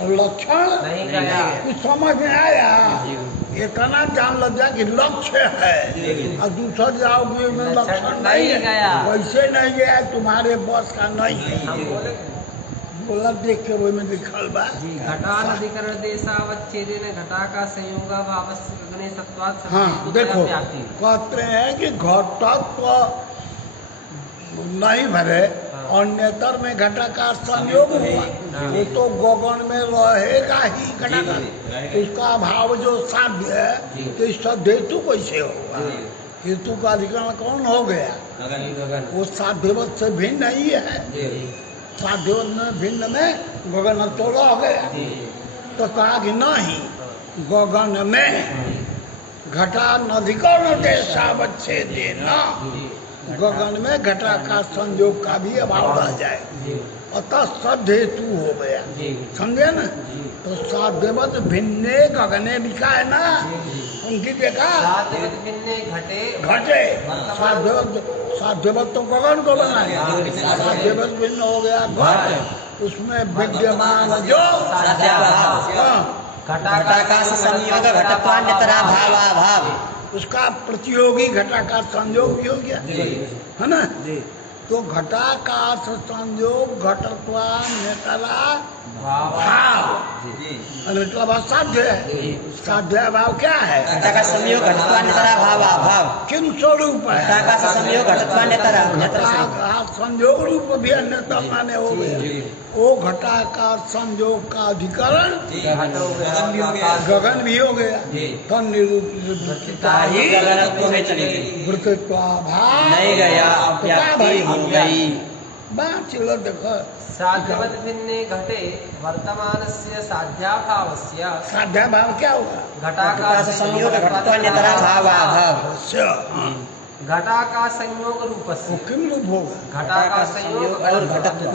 और लक्षण नहीं गया। कुछ समझ में आया इतना जान लग जाए कि लक्ष्य है और दूसरा जाओ में लक्षण नहीं है गया। वैसे नहीं गया तुम्हारे बस का नहीं है हम बोले बोला देख के वही में लिखल बा घटानधिकरण देशावच्छेदेन घटाका संयोगाभावस्य गगने सत्वात् हाँ सत्त्वतो देखो व्याप्ति। कहते हैं कि घटत्व नहीं भरे अन्यतर में घटाकार संयोग हुआ वो तो गगन में रहेगा ही घटाकार उसका भाव जो साध्य है तो इसका हेतु कैसे होगा हेतु का अधिकरण कौन हो गया वो साध्यवत से भिन्न नहीं है साध्यवत में भिन्न में गगन तोड़ा हो गया तो कहा कि नहीं गगन में घटा नधिकरण देशावच्छेदेन गगन में घटाकाश संयोग का भी अभाव रह जाए अतः सद हेतु हो गया समझे न तो साध्यवत भिन्ने गगने लिखा है ना उनकी देखा साध्यवत भिन्ने घटे घटे साध्यवत तो गगन को बनाया साध्यवत भिन्न हो गया घट उसमें विद्यमान जो घटाकाश संयोग घटत्वान्यतरा भावाभाव उसका प्रतियोगी घटाकाश संयोग भी हो गया है ना तो घटाकाश संयोग घटत्वान्यतरा भाव मतलब असाध्य है साध्य भाव क्या है घटाकाश संयोग घटत्वान्यतरा भावाभाव किन स्वरूप है घटाकाश संयोग घटत्वान्यतरा घटाकाश संयोग रूप भी अन्यथा माने हो गए वो घटाकार संयोग का अधिकरण गगन भी हो गया तो गगनत्व में चली गई वृत्तित्वाभाव नहीं गया, अव्याप्ति हो गई। बात चलो देखो साध्यवत भिन्ने घटे वर्तमानस्य साध्याभावस्य साध्या भाव क्या होगा घटाकाश संयोग घटत्वान्यतरा भावाभाव घटाकाश संयोग रूपस्य वो किम रूप होगा घटाकाश संयोग और घटत्व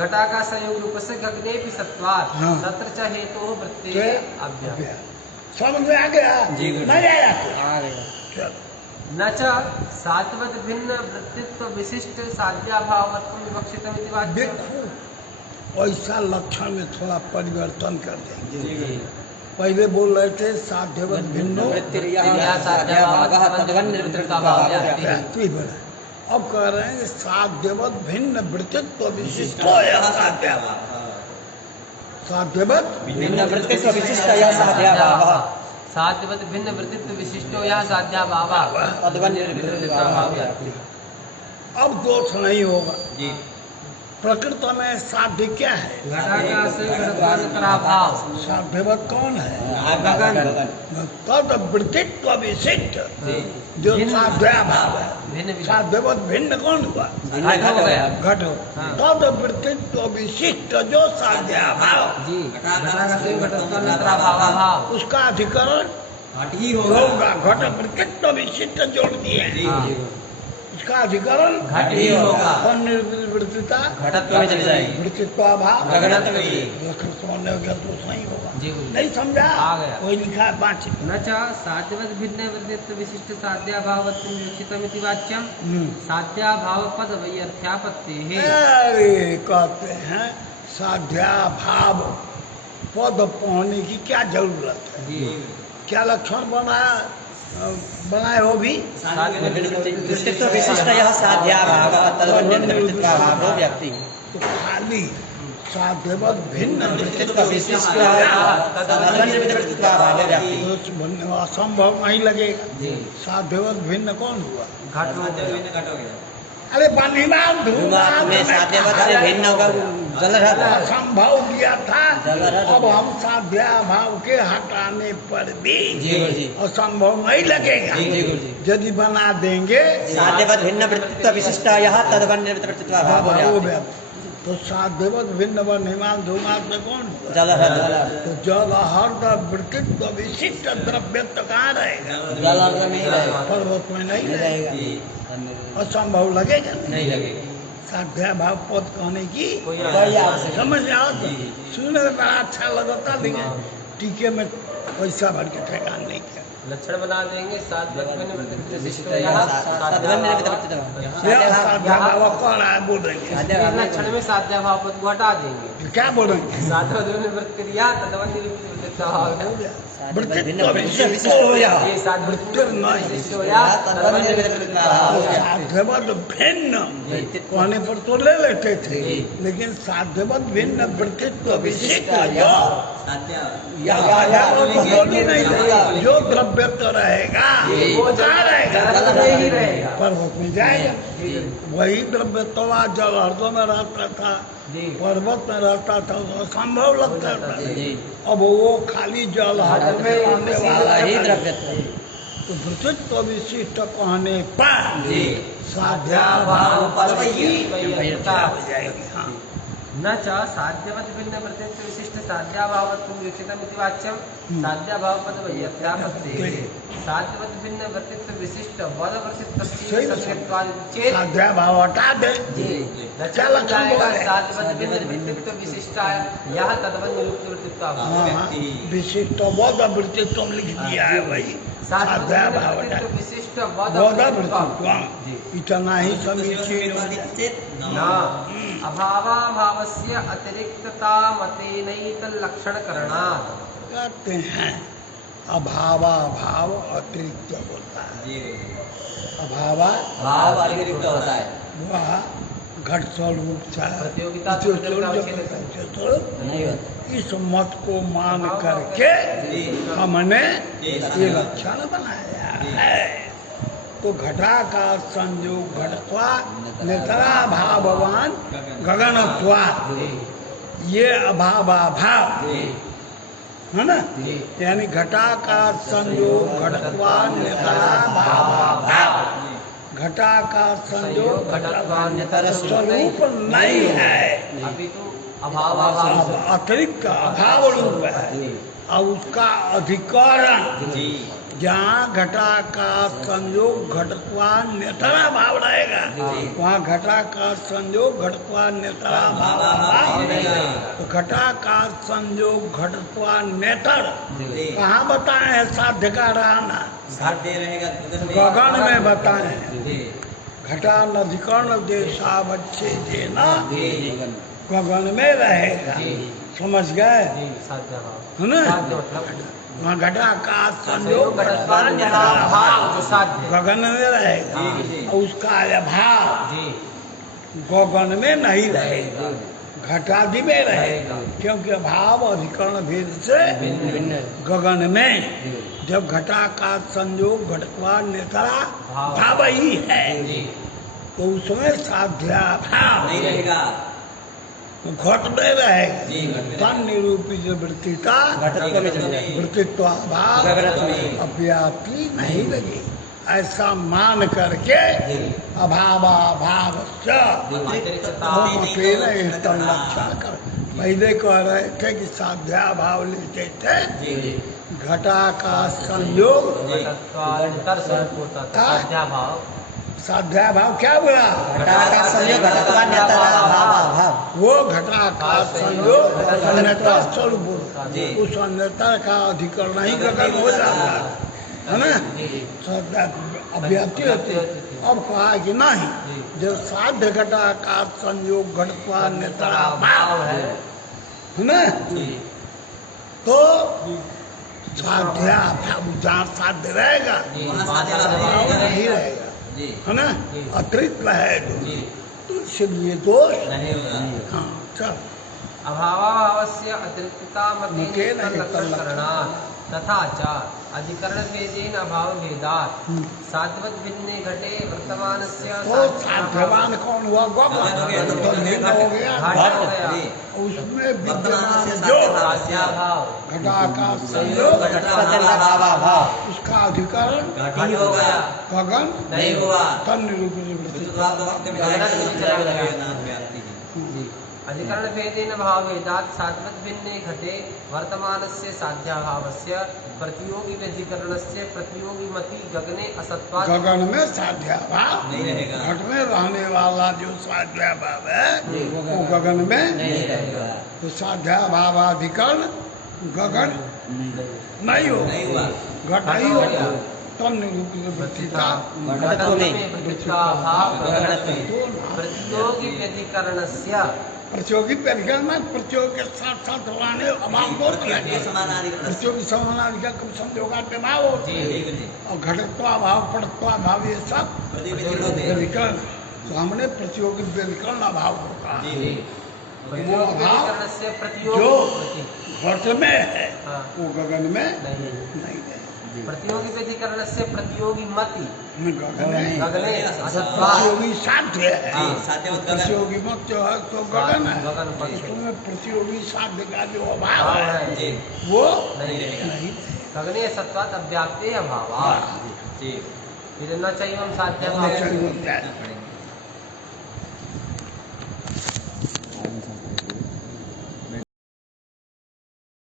घटाकाश संयोग रूपस्य गगने भी सत्वात् हाँ। तत्र च हेतुः वृत्ते के अव्याप्ति। समझ में आ गया जी, गुरु। नहीं आया आ गया। चलो न च सात्वत भिन्न वृत्तित्व विशिष्ट साध्याभावत्व विवक्षितम् इति वाच्यम्। देखो ऐसा लक्षण में थोड़ा परिवर्तन कर देंगे पहले बोल रहे थे साध्यवत भिन्नो व्याप्ति बोला अब कह रहे हैं कि साध्यवत भिन्न वृत्तित्व विशिष्ट साध्यवत भिन्न वृत्तित्व विशिष्ट यह साध्याभावः साध्यवत भिन्न वृत्तित्व विशिष्टो यः साध्याभावः तद्वन्यव्याप्ति। अब दोष नहीं होगा प्रकृत में साध्य क्या है घटाकाश घटत्वान्तराभाव साध्यवत कौन है गगन तद वृत्तित्व विशिष्ट जो साध्याभाव है भिन्न विशिष्ट साध्यवत भिन्न कौन हुआ घट हो गया। घट हो हाँ। तद वृत्तित्व विशिष्ट जो साध्याभाव जी घटाकाश घटत्वान्तराभाव उसका अधिकरण होगा घट वृत्तित्व विशिष्ट जोड़ दिए उसका अधिकरण घट ही होगा। और निर्वृत्तिता घटत्व में चली जाएगी वृत्तित्वाभाव गगनत्व में समझने का दोष नहीं होगा जी गुरु। नहीं समझा आ गया। वही लिखा है 5 न च साध्यवत भिन्न वृत्तित्व विशिष्ट साध्याभावत्व विवक्षितम् इति वाच्यम्। साध्याभाव पद वैयर्थ्यापत्तेः अरे कहते हैं साध्याभाव पद पढ़ने की क्या जरूरत है जी क्या लक्षण बनाए हो भी वृत्तित्व विशिष्ट यह साध्याभावः तद्वन्यवृत्तित्वाभावो व्याप्ति। तो खाली साध्यवत भिन्न वृत्तित्व विशिष्ट तद्वन्यवृत्तित्वाभावो व्याप्ति। असंभव नहीं लगेगा जी साध्यवत भिन्न कौन हुआ घट हो गया। अरे बनिमान धूमात में साध्यवत से भिन्न होकर जलरथ असंभव किया था। जलरथ अब हम साध्याभाव के हटाने पर भी जी गुरुजी असंभव नहीं लगेगा। जी गुरुजी यदि बना देंगे साध्यवत भिन्न वृत्तित्व विशिष्ट यह तदवन निर्मित वृत्तित्व भाव हो हो जाता गया। तो साध्यवत भिन्न बनिमान धूमात में कौन हुआ? जलरथ तो जलहर वृत्तित्व विशिष्ट द्रव्य तो कहाँ रहेगा? जलरथ में ही रहेगा पर्वत में नहीं नहीं रहेगा। रहेगा असंभव लगेगा। नहीं लगेगा साध्या भाव पद कहने की कोई आवश्यक समझ में आओ तो सुनने में बड़ा अच्छा लगता, लेकिन टीके में पैसा भर के ठेकान नहीं किया। लक्षण बना देंगे साध्या भिन्न वृत्तित्व विशिष्ट विशिष्ट यहाँ तदवन निर्मित वृत्तित्व यह साध्या भाव कौन है बोल रहे इस लक्षण में साध्या भाव पद को हटा देंगे। हैं? क्या बोल रहे हैं? साध्या भिन्न वृत्तिक्रिया तदवन निर्मित वृत्तित्व भाव भिन्न वृत्तित्व विशिष्ट हो या ये साध्या वृत्ति नहीं। विशिष्ट हो या तदवन निर्मित वृत्तित्व भाव हो जाता साध्यवत भिन्न कहने पर तो ले लेते थे, लेकिन साध्यवत भिन्न वृत्तित्व विशिष्ट नहीं, जो द्रव्य तो रहेगा वो कहाँ रहेगा? पर्वत में जाएगा। वही द्रव्य तो जल हृदय में रहता था, पर्वत में रहता था, तो असंभव लगता था। अब वो खाली जल हृदय में रहने वाला ही ही द्रव्य तो वृत्तित्व विशिष्ट कहने पर साध्या भाव पद हो जाएगी। हाँ न च साध्यवत भिन्न वृत्तित्व विशिष्ट साध्याभावत्वं विवक्षितमिति वाच्यं साध्याभाव पद वैयथ्यापत्ते साध्यवत भिन्न वृत्तित्व विशिष्ट वद वृत्तित्वस्य सत्यत्वादि चेत् साध्या भाव हटा दे। क्या लक्षण बोला है? साध्यवत भिन्न वृत्तित्व विशिष्टाय यह तदवन निरुक्त वृत्तित्व हाँ, विशिष्ट बोध वृत्तित्व लिख दिया है वही साध्या भाव हटा वृत्तित्व विशिष्ट वद बोध वृत्तित्व वृत्तित्व इतना ही समीचीन हो जाए। न अभावाभावस्य अतिरिक्ततामतेनैतल्लक्षणकरणात् कहते हैं अभावा भाव अतिरिक्त होता है। अभावा भाव अतिरिक्त होता है वह घट स्वरूप प्रतियोगिता नहीं होता इस मत को मान करके हमने ये लक्षण बनाया है। तो घटाकार संयोग घटत्वा नेतरा भाववान गगनत्वा ये अभावाभाव है ना, यानी घटाकार संयोग घटत्वा नेतरा भावाभाव घटाकार संयोग घटत्वा नेतरा स्वरूप नहीं है, अभी तो अभावाभाव अतिरिक्त अभाव रूप है। और उसका अधिकरण जहाँ घटाकार संयोग घटत्वान नेतरा भाव रहेगा वहाँ घटाकार संयोग घटत्वान नेतरा भाव। तो घटाकार संयोग घटत्वान नेतर कहाँ बताए हैं? साध्य का रहना गगन में बताए हैं। घटा नधिकर्ण देशावच्छे देना गगन में रहेगा। समझ गए है ना? वहाँ घटाकार संयोग गगन में रहेगा और उसका अभाव गगन में नहीं रहेगा, घटादि में रहेगा। क्योंकि अभाव अधिकरण भेद से गगन में जब घटाकार संयोग घटत्वा नेतरा भाव ही है तो उसमें साध्या भाव नहीं रहेगा घट में रहेगा। तन निरूपित वृत्तिता वृत्तित्व भाव अव्याप्ति नहीं लगी। ऐसा मान करके अभावाभाव लक्षण कर पहले कह रहे थे कि साध्या भाव लिखते थे घटाकार संयोग साध्या भाव क्या बोला? घटाकार संयोग घटत्वा नेतरा भाव वो घटाकार संयोग अन्यता स्वरूप उस अन्यता का अधिकरण ही गगन हो जाता है ना, अव्याप्ति होती है। अब कहा कि नहीं, जब साध्य घटाकार संयोग घटत्वा नेतरा भाव है ना, तो साध्या भाव जहाँ साध्य रहेगा नहीं रहेगा है ना, अतिरिक्त है तो इसलिए दोष हाँ चल अभावाभावस्य अतिरिक्ततामतेन लक्षणकरणात् तथा च अधिकरण भेदेन अभाव भेदात् साध्यवत भिन्ने घटे वर्तमानस्य तो साध्यवान कौन हुआ? घट हो गया, तो तो भिन्न घट हो गया। घट हो गया। उसमें वर्तमान से विद्यमान जो साध्याभाव घटाकाश संयोग संयोग सत्यभाव उसका अधिकरण घट हो गया, गगन नहीं हुआ। तन निरूपित जी। अधिकरण भेदेन भाव भेदात् सात्वत भिन्ने घटे वर्तमानस्य साध्याभावस्य प्रतियोगी व्यधिकरणस्य प्रतियोगी मति गगने असत्वात् गगन में साध्याभाव नहीं रहेगा। घट में रहने वाला जो साध्याभाव है वो गगन में नहीं रहेगा। तो साध्याभाव अधिकरण गगन नहीं हो नहीं हुआ। घट ही होगा तन निरूपित वृत्तिता घटत्व नहीं। में वृत्तिका भाव घटत्व नहीं। प्रतियोगी व्यधिकरणस्य प्रतियोगी परिकरण में प्रतियोगी के साथ साथ रहने अभाव को प्रतियोगी समानाधिकार कम संयोगा के भाव होते हैं और घटत्वाभाव पटत्वाभाव ये सब व्यधिकरण। तो हमने प्रतियोगी व्यधिकरण अभाव को कहा प्रतियोगी व्यधिकरणस्य प्रतियोगी जो घट में है हाँ। वो गगन में नहीं नहीं है। प्रतियोगी व्यधिकरणस्य प्रतियोगी मति गगन है गगने असत्वात् प्रतियोगी साध्य है साध्यवत प्रतियोगी मत जो है तो गगन है गगन पक्ष उसमें प्रतियोगी साध्य का जो अभाव भाव है है जी वो नहीं नहीं गगने सत्वात् अव्याप्ते अभावात् जी फिर न चाहिए हम साध्य होना चाहिए। पड़ेगा।